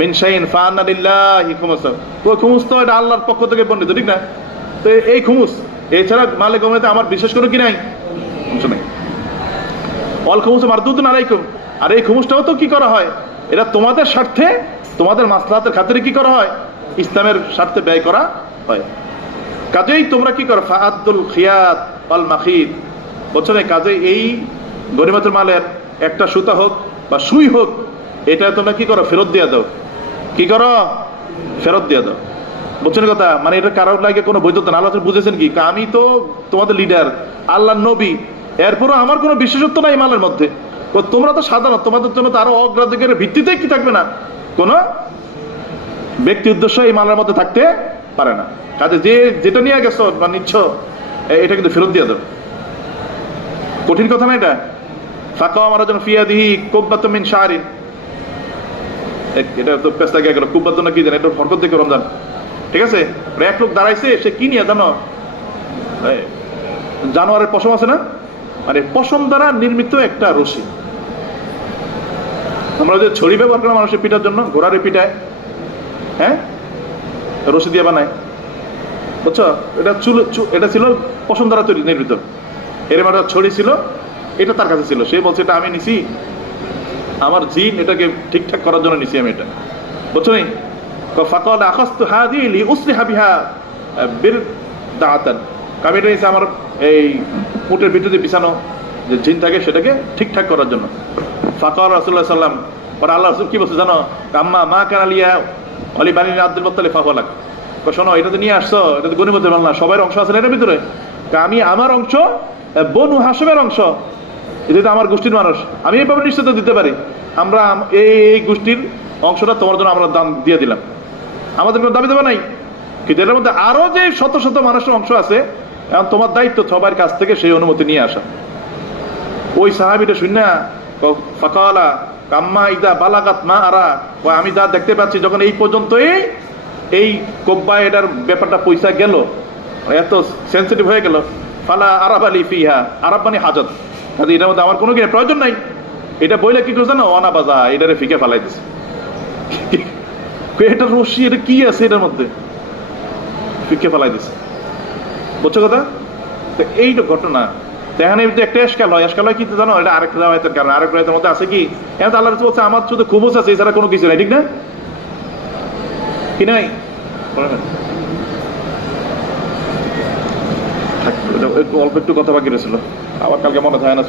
মিন শাইইন ফাআন্না লিল্লাহি খুমুস, ওই খুমুস তো এটা আল্লাহর পক্ষ থেকে বন্টিত, ঠিক না? তো এই খুমুস, এছাড়া মালে গমেতে আমার বিশেষ কোনো কি নাই, অংশ নাই। ওয়াল খুমুস মারদুদুন আলাইকুম, আর এই খুমুসটাও তো কি করা হয়, এটা তোমাদের স্বার্থে, তোমাদের মাসলাহাতের খাতিরে কি করা হয়, ইসলামের স্বার্থে ব্যয় করা হয়। কাজেই তোমরা কি করো, ফাআদ্দুল খিয়াত ওয়াল মাখিদ, বুঝছো না? কাজেই এই গনিমতের মালের একটা সুতা হোক বা সুই হোক, এটা তোমরা কি করো, ফেরত দিয়ে দাও। কি করো, ফেরত দিয়ে দাও, বুঝছেন কথা? মানে এটা কারোর লাগে কোনো বৈধতা না। আল্লাহ বুঝেছেন কি, আমি তো তোমাদের লিডার, আল্লাহর নবী, এরপরও আমার কোনো বিশেষত্ব নাই মালের মধ্যে। তোমরা তো সাধারণ, তোমাদের জন্য তো আরো অগ্রাধিকারের ভিত্তিতে কি থাকবে না, কোনো ব্যক্তি উদ্দেশ্য এই মালের মধ্যে থাকতে পারে না। কাজে যে যেটা নিয়ে গেছো বা নিচ্ছ, এটা কিন্তু ফেরত দিয়ে দাও। কঠিন কথা না এটা। ফাঁকা আমার জন্য ফিয়াদিহি কুব্বাতুম মিন শাহরিন, এটা তো পেস্তা গিয়ে গেল, কুব্বাত না কি জানে, এটা হরকত দেখে রমজান, ঠিক আছে। এক লোক দাঁড়াইছে, সে কি নিয়ে জানো, জানোয়ারের পশম আছে না, মানে পশম দ্বারা নির্মিত একটা রশি। আমরা যে ছড়ি ব্যবহার করা মানুষের পিঠার জন্য, ঘোড়ার পিঠায়, হ্যাঁ, রশি দিয়ে বানায়, বুঝছো? এটা ছিল পশম দ্বারা তৈরি নির্মিত। এর একটা ছড়ি ছিল, এটা তার কাছে ছিল, সে বলছে এটা আমি নিছি, আমার জিন এটাকে ঠিকঠাক করার জন্য নিছি আমি এটা, বুঝছো? নি ফাকাল আখাযতু হাযিহি লিউসলিহা বিহা বিরদাতান, আমি এটা নিছি আমার এই উটের ভিতরে বিছানো যে জিন থাকে সেটাকে ঠিকঠাক করার জন্য। ফাকার রাসূলুল্লাহ সাল্লাম, পরে আল্লাহ রাসূল কি বলছে জানো? আম্মা মা কানালিয়া অলি বানি আব্দুল মুত্তালিব ফালাক, শোনো এটা তো নিয়ে আসছো, এটা তো গনিমতের মাল না, সবার অংশ আছে না এর ভিতরে। আমি আমার অংশ বনু হাশিমের অংশ, এটা তো আমার গোষ্ঠীর মানুষ, আমি এইভাবে নিশ্চিত দিতে পারি। আমরা এই গোষ্ঠীর অংশটা তোমার জন্য আমরা দান দিয়ে দিলাম, আমাদের কোনো দাবি দেওয়া নাই। কিন্তু এর মধ্যে আরো যে শত শত মানুষের অংশ আছে, এখন তোমার দায়িত্ব সবার কাছ থেকে সেই অনুমতি নিয়ে আসা। ওই সাহাবীটা শুননা ফাকালা কাম্মা ইদা বালাগাত মা আরা, আমি যা দেখতে পাচ্ছি যখন এই পর্যন্তই এই কোব্বা এটার ব্যাপারটা পয়সা গেল, এত সেন্সিটিভ হয়ে গেল, ফালা আরাব আলী ফিহা, আরাব মানে হাজত, এটার মধ্যে আমার কোনো কিছু প্রয়োজন নাই। এটা বইলে কি করছে না, অনা বাজা এটারে ফিকে ফালাই দিছে। এটা রশি, এটা কি আছে এটার মধ্যে, ফিকে ফালাই দিছে। বুঝছো কথা? এইটা ঘটনা দেখেন, একটা এসকাল হয়। এসকাল হয় কি জানো? এটা আরেকটা রাওয়ায়াতের কারণে, আরেক রাওয়ায়াতের মধ্যে আছে কি, এখন আল্লাহ রাসূল বলছে আমার শুধু খুবুস আছে, এছাড়া কোনো কিছু নাই, ঠিক না? কি নাই? অল্প একটু কথা বাকি রয়েছিল, আবার কালকে মনে থাকে না।